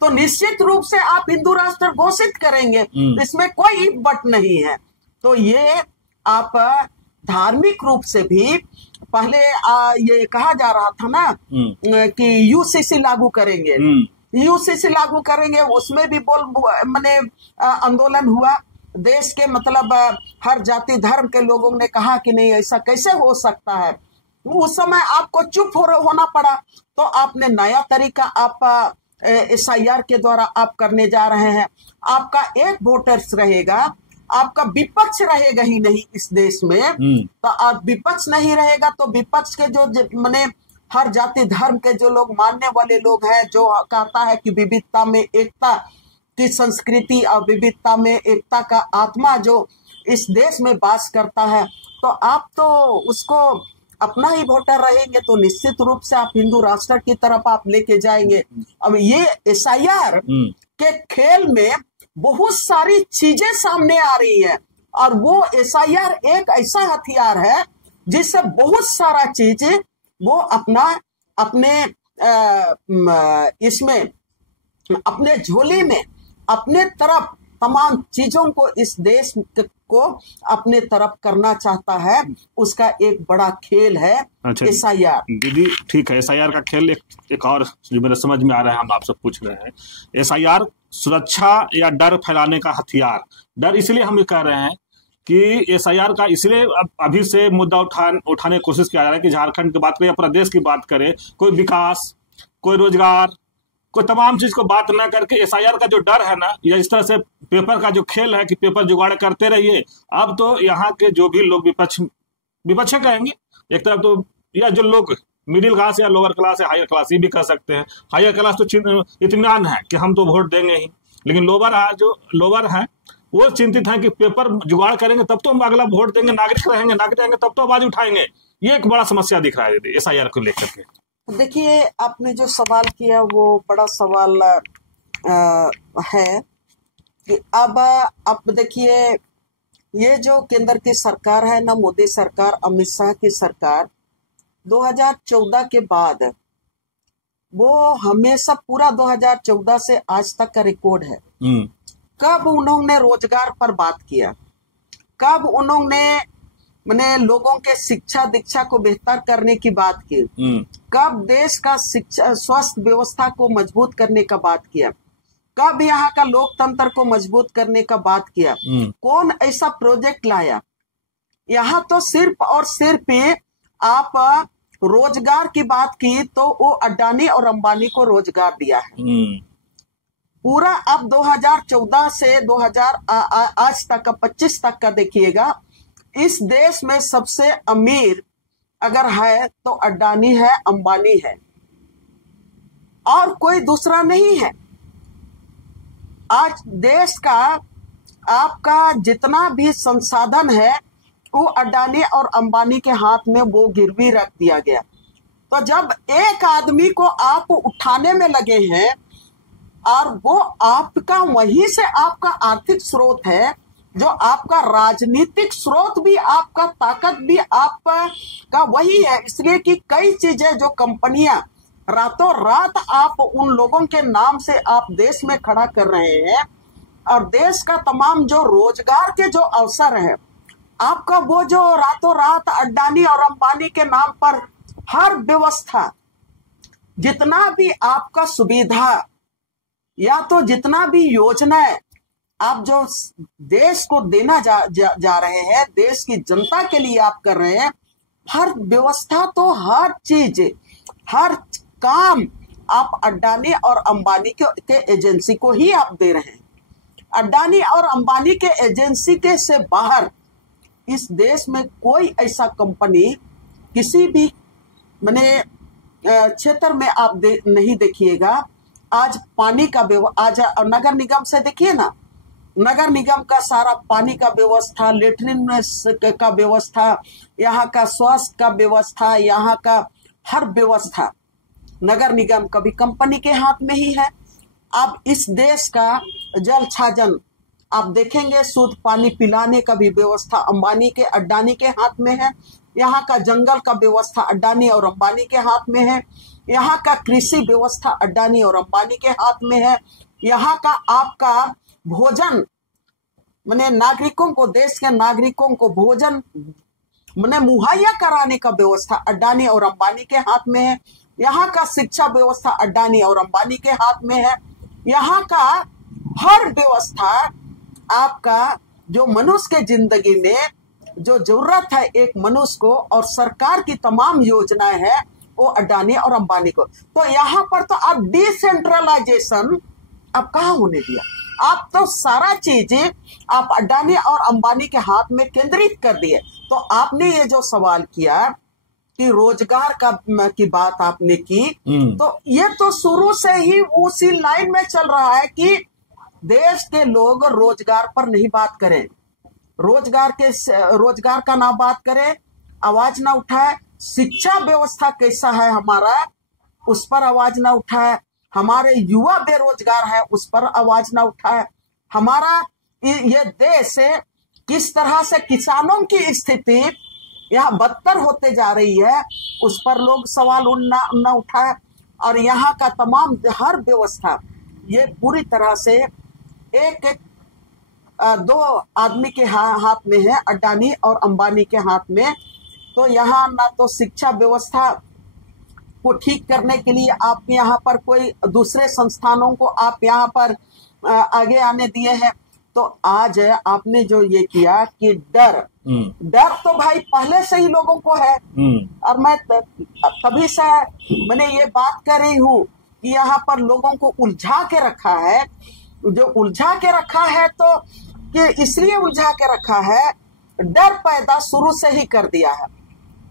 तो निश्चित रूप से आप हिंदू राष्ट्र घोषित करेंगे, इसमें कोई इफ बट नहीं है। तो ये आप धार्मिक रूप से भी पहले ये कहा जा रहा था ना कि यूसीसी लागू करेंगे, यूसीसी लागू करेंगे, उसमें भी मैंने आंदोलन हुआ देश के, मतलब हर जाति धर्म के लोगों ने कहा कि नहीं ऐसा कैसे हो सकता है। उस समय आपको चुप होना पड़ा, तो आपने नया तरीका आप SIR के द्वारा आप करने जा रहे हैं। आपका एक वोटर्स रहेगा, आपका विपक्ष रहेगा ही नहीं इस देश में। तो आप विपक्ष नहीं रहेगा तो विपक्ष के जो माने हर जाति धर्म के जो लोग मानने वाले लोग हैं, जो कहता है कि विविधता में एकता की संस्कृति और विविधता में एकता का आत्मा जो इस देश में वास करता है, तो आप तो उसको अपना ही वोटर रहेंगे, तो निश्चित रूप से आप हिंदू राष्ट्र की तरफ आप लेके जाएंगे। अब ये SIR के खेल में बहुत सारी चीजें सामने आ रही है, और वो SIR एक ऐसा हथियार है जिससे बहुत सारा चीज वो अपने इसमें अपने झोले में अपने तरफ तमाम चीजों को इस देश को अपने तरफ करना चाहता है। उसका एक बड़ा खेल है SIR। दीदी ठीक है, SIR का खेल एक और जो मेरे समझ में आ रहा है, हम आपसे पूछ रहे हैं, SIR सुरक्षा या डर फैलाने का हथियार। डर इसलिए हम ये कह रहे हैं कि SIR का इसलिए अभी से मुद्दा उठाने की कोशिश किया जा रहा है कि झारखंड की बात करें या पूरा देश की बात करें, कोई विकास, कोई रोजगार, कोई तमाम चीज को बात ना करके SIR का जो डर है ना, या इस तरह से पेपर का जो खेल है कि पेपर जुगाड़ करते रहिए। अब तो यहाँ के जो भी लोग विपक्ष कहेंगे एक तरफ, तो या जो लोग मिडिल क्लास या लोअर क्लास या हायर क्लास, ये भी कह सकते हैं। हायर क्लास तो इत्मीनान है कि हम तो वोट देंगे ही, लेकिन लोअर है वो चिंतित है कि पेपर जुगाड़ करेंगे तब तो हम अगला वोट देंगे, नागरिक रहेंगे तब तो आवाज उठाएंगे। ये एक बड़ा समस्या दिख रहा है SIR को लेकर के। देखिए, आपने जो सवाल किया वो बड़ा सवाल है कि अब देखिए, ये जो केंद्र की सरकार है ना, मोदी सरकार, अमित शाह की सरकार, 2014 के बाद वो हमेशा पूरा 2014 से आज तक का रिकॉर्ड है। कब उन्होंने रोजगार पर बात किया, कब उन्होंने मैंने लोगों के शिक्षा दीक्षा को बेहतर करने की बात की, कब देश का शिक्षा स्वास्थ्य व्यवस्था को मजबूत करने का बात किया, कब यहाँ का लोकतंत्र को मजबूत करने का बात किया, कौन ऐसा प्रोजेक्ट लाया? यहाँ तो सिर्फ और सिर्फ आप रोजगार की बात की तो वो अडानी और अंबानी को रोजगार दिया है। पूरा अब 2014 से 2000 आज तक का 25 तक का देखिएगा, इस देश में सबसे अमीर अगर है तो अडानी है, अंबानी है, और कोई दूसरा नहीं है। आज देश का आपका जितना भी संसाधन है वो अडानी और अंबानी के हाथ में वो गिरवी रख दिया गया। तो जब एक आदमी को आप उठाने में लगे हैं और वो आपका वहीं से आपका आर्थिक स्रोत है, जो आपका राजनीतिक स्रोत भी, आपका ताकत भी आपका वही है, इसलिए कि कई चीजें जो कंपनियां रातों रात आप उन लोगों के नाम से आप देश में खड़ा कर रहे हैं, और देश का तमाम जो रोजगार के जो अवसर है आपका, वो जो रातों रात अडानी और अंबानी के नाम पर हर व्यवस्था, जितना भी आपका सुविधा या तो जितना भी योजनाएं आप जो देश को देना जा रहे हैं, देश की जनता के लिए आप कर रहे हैं, हर व्यवस्था तो हर चीज, हर काम आप अडानी और अंबानी के एजेंसी को ही आप दे रहे हैं। अडानी और अंबानी के एजेंसी के से बाहर इस देश में कोई ऐसा कंपनी किसी भी मैंने क्षेत्र में आप नहीं देखिएगा। आज पानी का आज नगर निगम से देखिए ना, नगर निगम का सारा पानी का व्यवस्था, लेटरिन का व्यवस्था, यहाँ का स्वास्थ्य का व्यवस्था, यहाँ का हर व्यवस्था नगर निगम कभी कंपनी के हाथ में ही है। अब इस देश का जल छाजन आप देखेंगे, शुद्ध पानी पिलाने का भी व्यवस्था अंबानी के अडानी के हाथ में है। यहाँ का जंगल का व्यवस्था अडानी और अंबानी के हाथ में है। यहाँ का कृषि व्यवस्था अडानी और अंबानी के हाथ में है। यहाँ का आपका भोजन, माने नागरिकों को, देश के नागरिकों को भोजन मैंने मुहैया कराने का व्यवस्था अडानी और अंबानी के हाथ में है। यहाँ का शिक्षा व्यवस्था अडानी और अंबानी के हाथ में है। यहाँ का हर व्यवस्था आपका जो मनुष्य के जिंदगी में जो जरूरत है एक मनुष्य को और सरकार की तमाम योजनाएं है वो अडानी और अंबानी को। तो यहाँ पर तो आप डिसेंट्रलाइजेशन अब कहाँ होने दिया? आप तो सारा चीजें आप अडानी और अंबानी के हाथ में केंद्रित कर दिए। तो आपने ये जो सवाल किया कि रोजगार की बात आपने की, तो ये तो शुरू से ही उसी लाइन में चल रहा है कि देश के लोग रोजगार पर नहीं बात करें, रोजगार का ना बात करें, आवाज ना उठाए। शिक्षा व्यवस्था कैसा है हमारा उस पर आवाज ना उठाए। हमारे युवा बेरोजगार है उस पर आवाज ना उठाए। हमारा ये देश किस तरह से किसानों की स्थिति यहाँ बदतर होते जा रही है उस पर लोग सवाल न उठाए। और यहाँ का तमाम हर व्यवस्था ये पूरी तरह से एक दो आदमी के हाथ में है, अडानी और अंबानी के हाथ में। तो यहाँ ना तो शिक्षा व्यवस्था को ठीक करने के लिए आप यहाँ पर कोई दूसरे संस्थानों को आप यहाँ पर आगे आने दिए हैं। तो आज आपने जो ये किया कि डर तो भाई पहले से ही लोगों को है। और मैं तभी से मैंने ये बात कर रही हूँ कि यहाँ पर लोगों को उलझा के रखा है। जो उलझा के रखा है तो कि इसलिए उलझा के रखा है, डर पैदा शुरू से ही कर दिया है।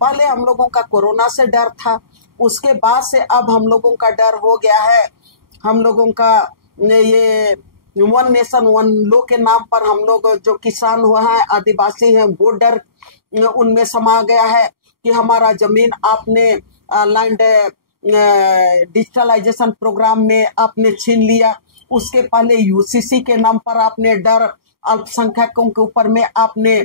पहले हम लोगों का कोरोना से डर था, उसके बाद से अब हम लोगों का डर हो गया है। हम लोगों का ये वन नेशन वन लॉ के नाम पर हम लोग जो किसान हुआ है, आदिवासी हैं, वो डर उनमें समा गया है कि हमारा जमीन आपने लैंड डिजिटलाइजेशन प्रोग्राम में आपने छीन लिया। उसके पहले यूसीसी के नाम पर आपने डर अल्पसंख्यकों के ऊपर में आपने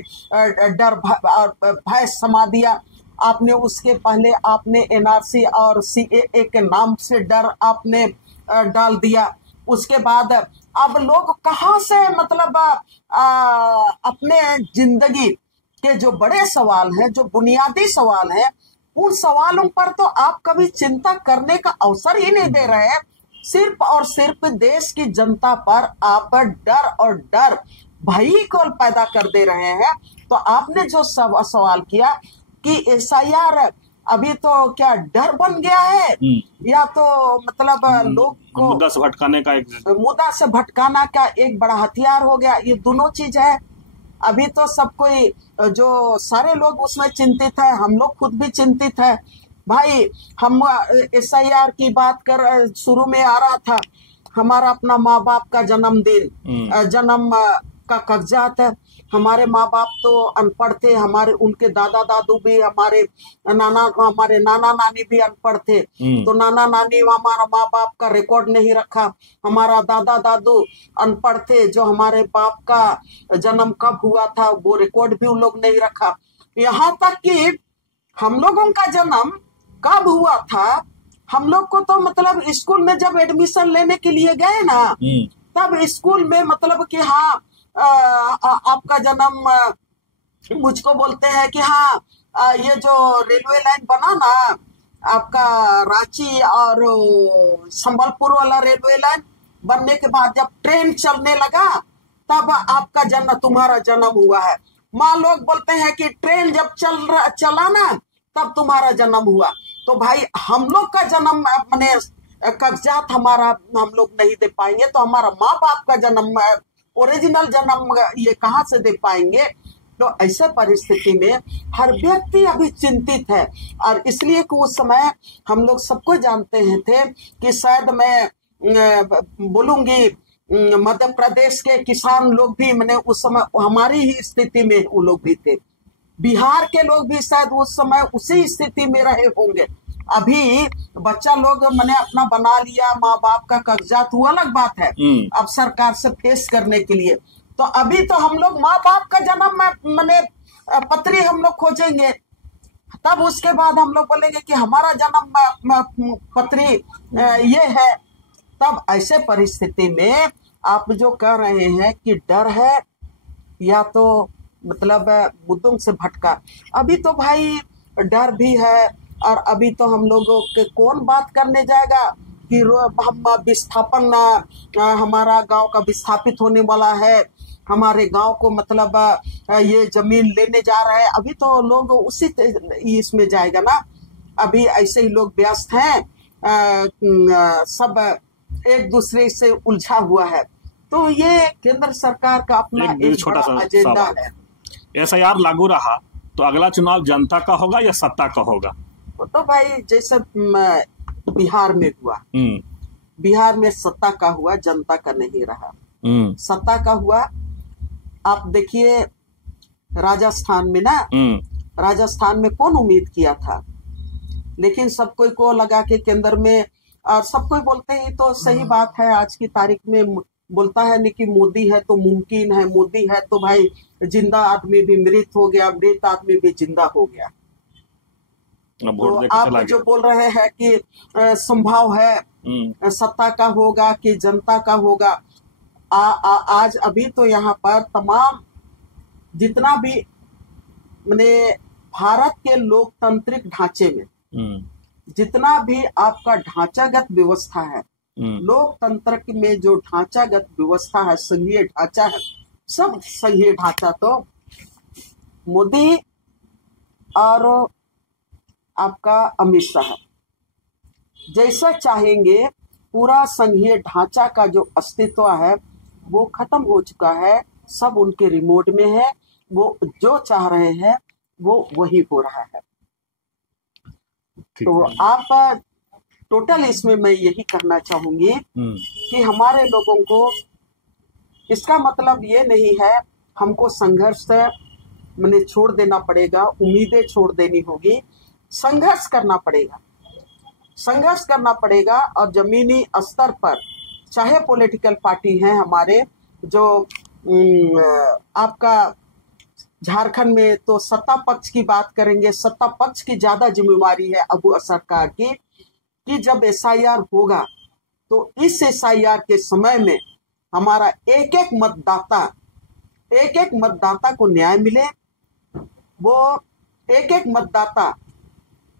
डर भय समा दिया। आपने उसके पहले आपने एनआरसी और सीएए के नाम से डर आपने डाल दिया। उसके बाद अब लोग कहाँ से मतलब अपने जिंदगी के जो बड़े सवाल हैं, जो बुनियादी सवाल हैं, उन सवालों पर तो आप कभी चिंता करने का अवसर ही नहीं दे रहे हैं। सिर्फ और सिर्फ देश की जनता पर आप डर और डर भय को पैदा कर दे रहे हैं। तो आपने जो सवाल किया कि एसआईआर अभी तो क्या डर बन गया है या तो मतलब लोग को मुद्दा से भटकाना का एक बड़ा हथियार हो गया। ये दोनों चीज है। अभी तो सब कोई जो सारे लोग उसमें चिंतित है, हम लोग खुद भी चिंतित है भाई। हम एसआईआर की बात कर शुरू में आ रहा था, हमारा अपना माँ बाप का जन्मदिन जन्म का कागजात है। हमारे माँ बाप तो अनपढ़ थे, हमारे उनके दादा दादू भी, हमारे नाना नानी भी अनपढ़ थे। तो नाना नानी हमारा माँ बाप का रिकॉर्ड नहीं रखा। हमारा दादा दादू अनपढ़ थे, जो हमारे बाप का जन्म कब हुआ था वो रिकॉर्ड भी उन लोग नहीं रखा। यहाँ तक कि हम लोगों का जन्म कब हुआ था, हम लोग को तो मतलब स्कूल में जब एडमिशन लेने के लिए गए ना, तब स्कूल में मतलब कि हाँ आपका जन्म, मुझको बोलते हैं कि हाँ ये जो रेलवे लाइन बना ना आपका रांची और संबलपुर वाला रेलवे लाइन बनने के बाद जब ट्रेन चलने लगा तब आपका तुम्हारा जन्म हुआ है। माँ लोग बोलते हैं कि ट्रेन जब चला ना तब तुम्हारा जन्म हुआ। तो भाई हम लोग का जन्म अपने कागजात हमारा हम लोग नहीं दे पाएंगे तो हमारा माँ बाप का जन्म ओरिजिनल जन्म ये कहाँ से दे पाएंगे। तो ऐसे परिस्थिति में हर व्यक्ति अभी चिंतित है। और इसलिए कि उस समय हम लोग सबको जानते हैं थे कि शायद मैं बोलूंगी मध्य प्रदेश के किसान लोग भी मैंने उस समय हमारी ही स्थिति में वो लोग भी थे, बिहार के लोग भी शायद उस समय उसी स्थिति में रहे होंगे। अभी बच्चा लोग मैंने अपना बना लिया, माँ बाप का कागजात, वो अलग बात है अब सरकार से फेस करने के लिए। तो अभी तो हम लोग माँ बाप का जन्म मैंने पत्री हम लोग खोजेंगे, तब उसके बाद हम लोग बोलेंगे कि हमारा जन्म पत्री ये है। तब ऐसे परिस्थिति में आप जो कह रहे हैं कि डर है या तो मतलब मुद्दों से भटका। अभी तो भाई डर भी है, और अभी तो हम लोगों के कौन बात करने जाएगा कि हम विस्थापन, हमारा गांव का विस्थापित होने वाला है, हमारे गांव को मतलब ये जमीन लेने जा रहे हैं। अभी तो लोग उसी इसमें जाएगा ना। अभी ऐसे ही लोग व्यस्त हैं, सब एक दूसरे से उलझा हुआ है। तो ये केंद्र सरकार का अपना एक छोटा बड़ा सा एजेंडा सवाल, है। एसआईआर लागू रहा तो अगला चुनाव जनता का होगा या सत्ता का होगा? तो भाई जैसे बिहार में हुआ, बिहार में सत्ता का हुआ, जनता का नहीं रहा। सत्ता का हुआ, आप देखिए राजस्थान में ना, राजस्थान में कौन उम्मीद किया था, लेकिन सब कोई को लगा के केंद्र में, और सब कोई बोलते हैं तो सही बात है, आज की तारीख में बोलता है नहीं कि मोदी है तो मुमकिन है, मोदी है तो भाई जिंदा आदमी भी मृत हो गया, मृत आदमी भी जिंदा हो गया। तो आप जो बोल रहे हैं कि संभव है सत्ता का होगा कि जनता का होगा, आज अभी तो यहाँ पर तमाम जितना भी मैंने भारत के लोकतांत्रिक ढांचे में जितना भी आपका ढांचागत व्यवस्था है, लोकतंत्र में जो ढांचागत व्यवस्था है, संघीय ढांचा है, सब संघीय ढांचा तो मोदी और आपका अमित शाह जैसा चाहेंगे, पूरा संघीय ढांचा का जो अस्तित्व है वो खत्म हो चुका है, सब उनके रिमोट में है, वो जो चाह रहे हैं वो वही हो रहा है। तो आप टोटल इसमें मैं यही करना चाहूंगी कि हमारे लोगों को, इसका मतलब ये नहीं है हमको संघर्ष मैंने छोड़ देना पड़ेगा, उम्मीदें छोड़ देनी होगी, संघर्ष करना पड़ेगा, संघर्ष करना पड़ेगा। और जमीनी स्तर पर चाहे पॉलिटिकल पार्टी हैं हमारे, जो आपका झारखंड में तो सत्ता पक्ष की बात करेंगे, सत्ता पक्ष की ज्यादा जिम्मेवारी है अब सरकार की कि जब एसआईआर होगा तो इस एसआईआर के समय में हमारा एक एक मतदाता को न्याय मिले, वो एक एक मतदाता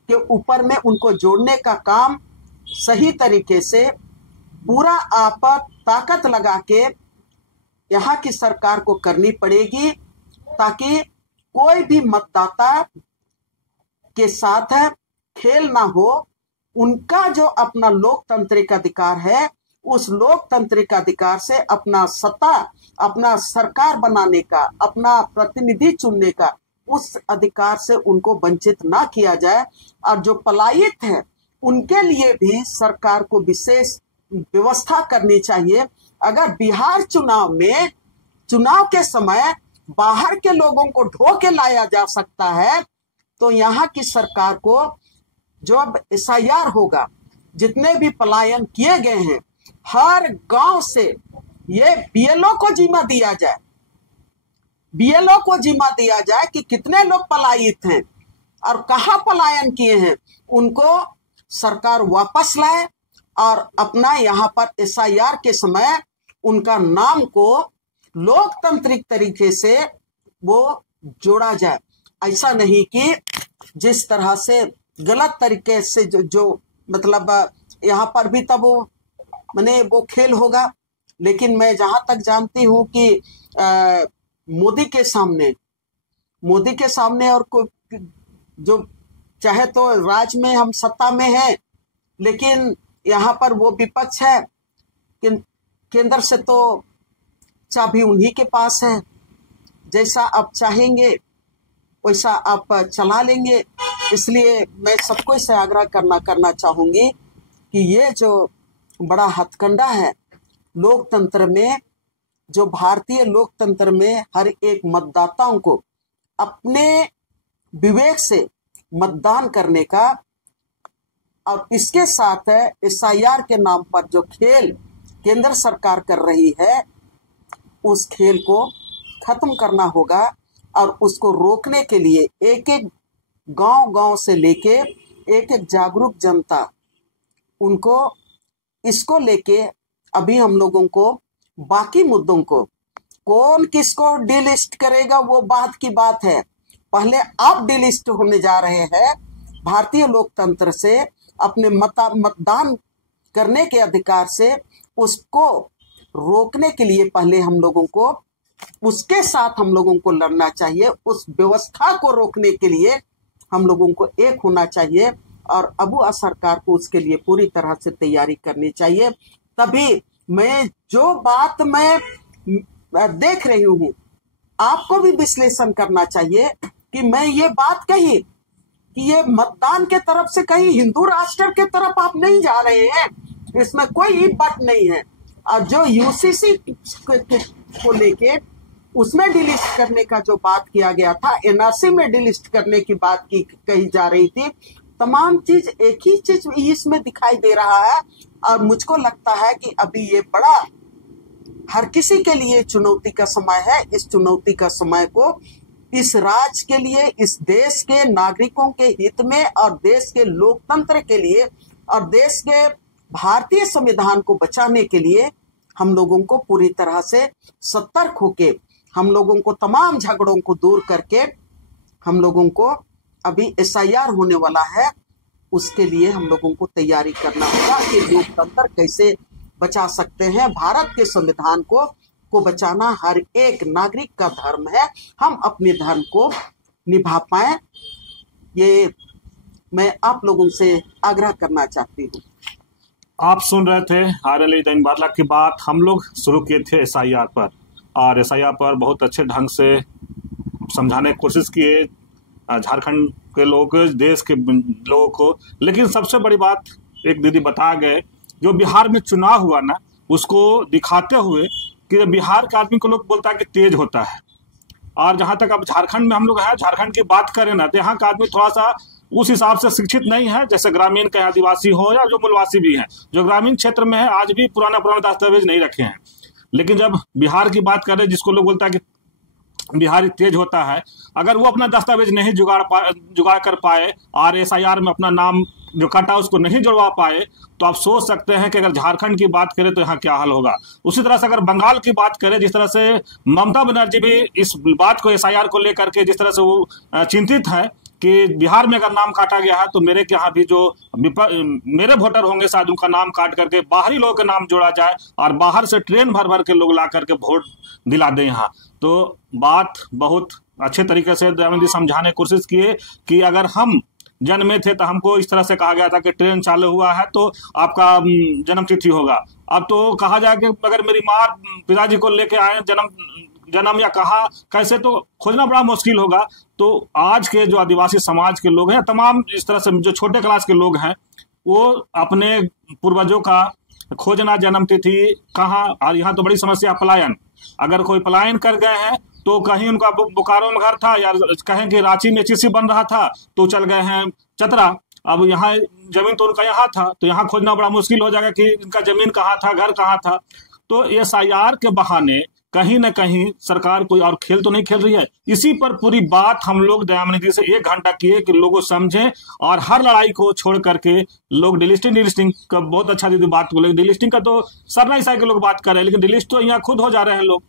के ऊपर में उनको जोड़ने का काम सही तरीके से पूरा आप ताकत लगा के यहाँ की सरकार को करनी पड़ेगी, ताकि कोई भी मतदाता के साथ खेल ना हो। उनका जो अपना लोकतांत्रिक अधिकार है, उस लोकतांत्रिक अधिकार से अपना सत्ता, अपना सरकार बनाने का, अपना प्रतिनिधि चुनने का, उस अधिकार से उनको वंचित ना किया जाए। और जो पलायित है उनके लिए भी सरकार को विशेष व्यवस्था करनी चाहिए। अगर बिहार चुनाव में, चुनाव के समय बाहर के लोगों को ढो के लाया जा सकता है, तो यहाँ की सरकार को जब एसआईआर होगा, जितने भी पलायन किए गए हैं हर गांव से ये बीएलओ को जिम्मा दिया जाए, बीएलओ को जिम्मा दिया जाए कि कितने लोग पलायित हैं और कहां पलायन किए हैं, उनको सरकार वापस लाए और अपना यहाँ पर एसआईआर के समय उनका नाम को लोकतांत्रिक तरीके से वो जोड़ा जाए। ऐसा नहीं कि जिस तरह से गलत तरीके से जो मतलब यहाँ पर भी तब वो मैंने वो खेल होगा। लेकिन मैं जहां तक जानती हूँ कि मोदी के सामने और जो चाहे तो राज्य में हम सत्ता में हैं, लेकिन यहाँ पर वो विपक्ष है, केंद्र से तो चाबी उन्हीं के पास है, जैसा आप चाहेंगे वैसा आप चला लेंगे। इसलिए मैं सबको से आग्रह करना चाहूंगी कि ये जो बड़ा हथकंडा है लोकतंत्र में, जो भारतीय लोकतंत्र में हर एक मतदाताओं को अपने विवेक से मतदान करने का, और इसके साथ एसआईआर के नाम पर जो खेल केंद्र सरकार कर रही है, उस खेल को खत्म करना होगा। और उसको रोकने के लिए एक एक गांव से लेके एक एक जागरूक जनता, उनको इसको लेके अभी हम लोगों को बाकी मुद्दों को कौन किसको डिलिस्ट करेगा वो बात की बात है। पहले आप डिलिस्ट होने जा रहे हैं। भारतीय लोकतंत्र से अपने मतदान करने के अधिकार से उसको रोकने के लिए पहले हम लोगों को उसके साथ हम लोगों को लड़ना चाहिए। उस व्यवस्था को रोकने के लिए हम लोगों को एक होना चाहिए और अबुआ सरकार को उसके लिए पूरी तरह से तैयारी करनी चाहिए। तभी मैं जो बात मैं देख रही हूँ, आपको भी विश्लेषण करना चाहिए कि मैं ये बात कही कि ये मतदान के तरफ से कहीं हिंदू राष्ट्र के तरफ आप नहीं जा रहे हैं, इसमें कोई बात नहीं है। और जो यूसीसी को लेके उसमें डिलिस्ट करने का जो बात किया गया था, एनआरसी में डिलिस्ट करने की बात की कही जा रही थी, तमाम चीज एक ही चीज इसमें दिखाई दे रहा है। और मुझको लगता है कि अभी ये बड़ा हर किसी के लिए चुनौती का समय है। इस चुनौती का समय को इस राज्य के लिए, इस देश के नागरिकों के हित में और देश के लोकतंत्र के लिए और देश के भारतीय संविधान को बचाने के लिए हम लोगों को पूरी तरह से सतर्क होके, हम लोगों को तमाम झगड़ों को दूर करके हम लोगों को अभी एसआईआर होने वाला है, उसके लिए हम लोगों को तैयारी करना होगा कि लोकतंत्र कैसे बचा सकते हैं। भारत के संविधान को बचाना हर एक नागरिक का धर्म है। हम अपने धर्म को निभा पाए, ये मैं आप लोगों से आग्रह करना चाहती हूँ। आप सुन रहे थे आरएलए दैनिक बादल की बात। हम लोग शुरू किए थे एसआईआर पर, और एसआईआर पर बहुत अच्छे ढंग से समझाने की कोशिश किए झारखंड के लोग, देश के लोगों को। लेकिन सबसे बड़ी बात एक दीदी बता गए, जो बिहार में चुनाव हुआ ना, उसको दिखाते हुए कि बिहार के आदमी को लोग बोलता है कि तेज होता है। और जहां तक अब झारखंड में हम लोग हैं, झारखंड की बात करें ना, तो यहाँ का आदमी थोड़ा सा उस हिसाब से शिक्षित नहीं है, जैसे ग्रामीण के आदिवासी हो या जो मूलवासी भी हैं। जो ग्रामीण क्षेत्र में है आज भी पुराना दस्तावेज नहीं रखे हैं। लेकिन जब बिहार की बात करें, जिसको लोग बोलता है कि बिहारी तेज होता है, अगर वो अपना दस्तावेज नहीं जुगाड़ कर पाए और एसआईआर में अपना नाम जो कटा उसको नहीं जुड़वा पाए, तो आप सोच सकते हैं कि अगर झारखंड की बात करें तो यहाँ क्या हाल होगा। उसी तरह से अगर बंगाल की बात करें, जिस तरह से ममता बनर्जी भी इस बात को एसआईआर को लेकर के जिस तरह से वो चिंतित है कि बिहार में अगर नाम काटा गया है तो मेरे यहाँ भी जो मेरे वोटर होंगे शायद उनका नाम काट करके बाहरी लोगों का नाम जोड़ा जाए और बाहर से ट्रेन भर भर के लोग ला करके वोट दिला दें यहाँ। तो बात बहुत अच्छे तरीके से दयानंद जी समझाने की कोशिश किए कि अगर हम जन्मे थे तो हमको इस तरह से कहा गया था कि ट्रेन चालू हुआ है तो आपका जन्म तिथि होगा। अब तो कहा जाए कि अगर मेरी माँ पिताजी को लेके आए जन्म या कहा कैसे, तो खोजना बड़ा मुश्किल होगा। तो आज के जो आदिवासी समाज के लोग हैं, तमाम इस तरह से जो छोटे क्लास के लोग हैं, वो अपने पूर्वजों का खोजना जन्म तिथि कहाँ। और यहाँ तो बड़ी समस्या पलायन, अगर कोई पलायन कर गए हैं तो कहीं उनका बोकारो में घर था या कहें कि रांची में एचईसी बन रहा था तो चल गए हैं चतरा। अब यहाँ जमीन तो उनका यहाँ था, तो यहाँ खोजना बड़ा मुश्किल हो जाएगा कि इनका जमीन कहाँ था, घर कहाँ था। तो एसआईआर के बहाने कहीं न कहीं सरकार कोई और खेल तो नहीं खेल रही है। इसी पर पूरी बात हम लोग दयामनी जी से 1 घंटा किए कि लोगों समझें और हर लड़ाई को छोड़ करके लोग डिलिस्टिंग का बहुत अच्छा दीदी बात बोले। डिलिस्टिंग का तो सरना ईसाई के लोग बात कर रहे हैं, लेकिन डिलिस्ट तो यहाँ खुद हो जा रहे हैं लोग,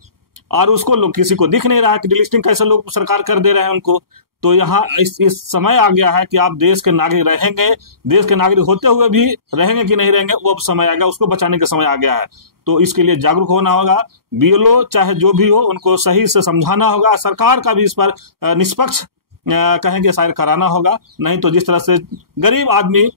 और उसको लोग किसी को दिख नहीं रहा है कि डिलिस्टिंग कैसे लोग सरकार कर दे रहे हैं उनको। तो यहाँ इस समय आ गया है कि आप देश के नागरिक रहेंगे, देश के नागरिक होते हुए भी रहेंगे कि नहीं रहेंगे, वो अब समय आ गया, उसको बचाने का समय आ गया है। तो इसके लिए जागरूक होना होगा। बीएलओ चाहे जो भी हो, उनको सही से समझाना होगा। सरकार का भी इस पर निष्पक्ष कहेंगे शायद कराना होगा, नहीं तो जिस तरह से गरीब आदमी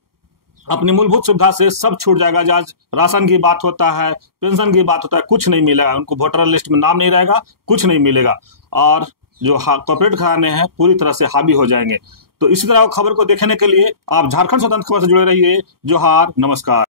अपनी मूलभूत सुविधा से सब छूट जाएगा। आज राशन की बात होता है, पेंशन की बात होता है, कुछ नहीं मिलेगा उनको, वोटर लिस्ट में नाम नहीं रहेगा, कुछ नहीं मिलेगा, और जो कॉर्पोरेट घराने हैं पूरी तरह से हावी हो जाएंगे। तो इसी तरह खबर को देखने के लिए आप झारखंड स्वतंत्र खबर से जुड़े रहिए। जोहार, नमस्कार।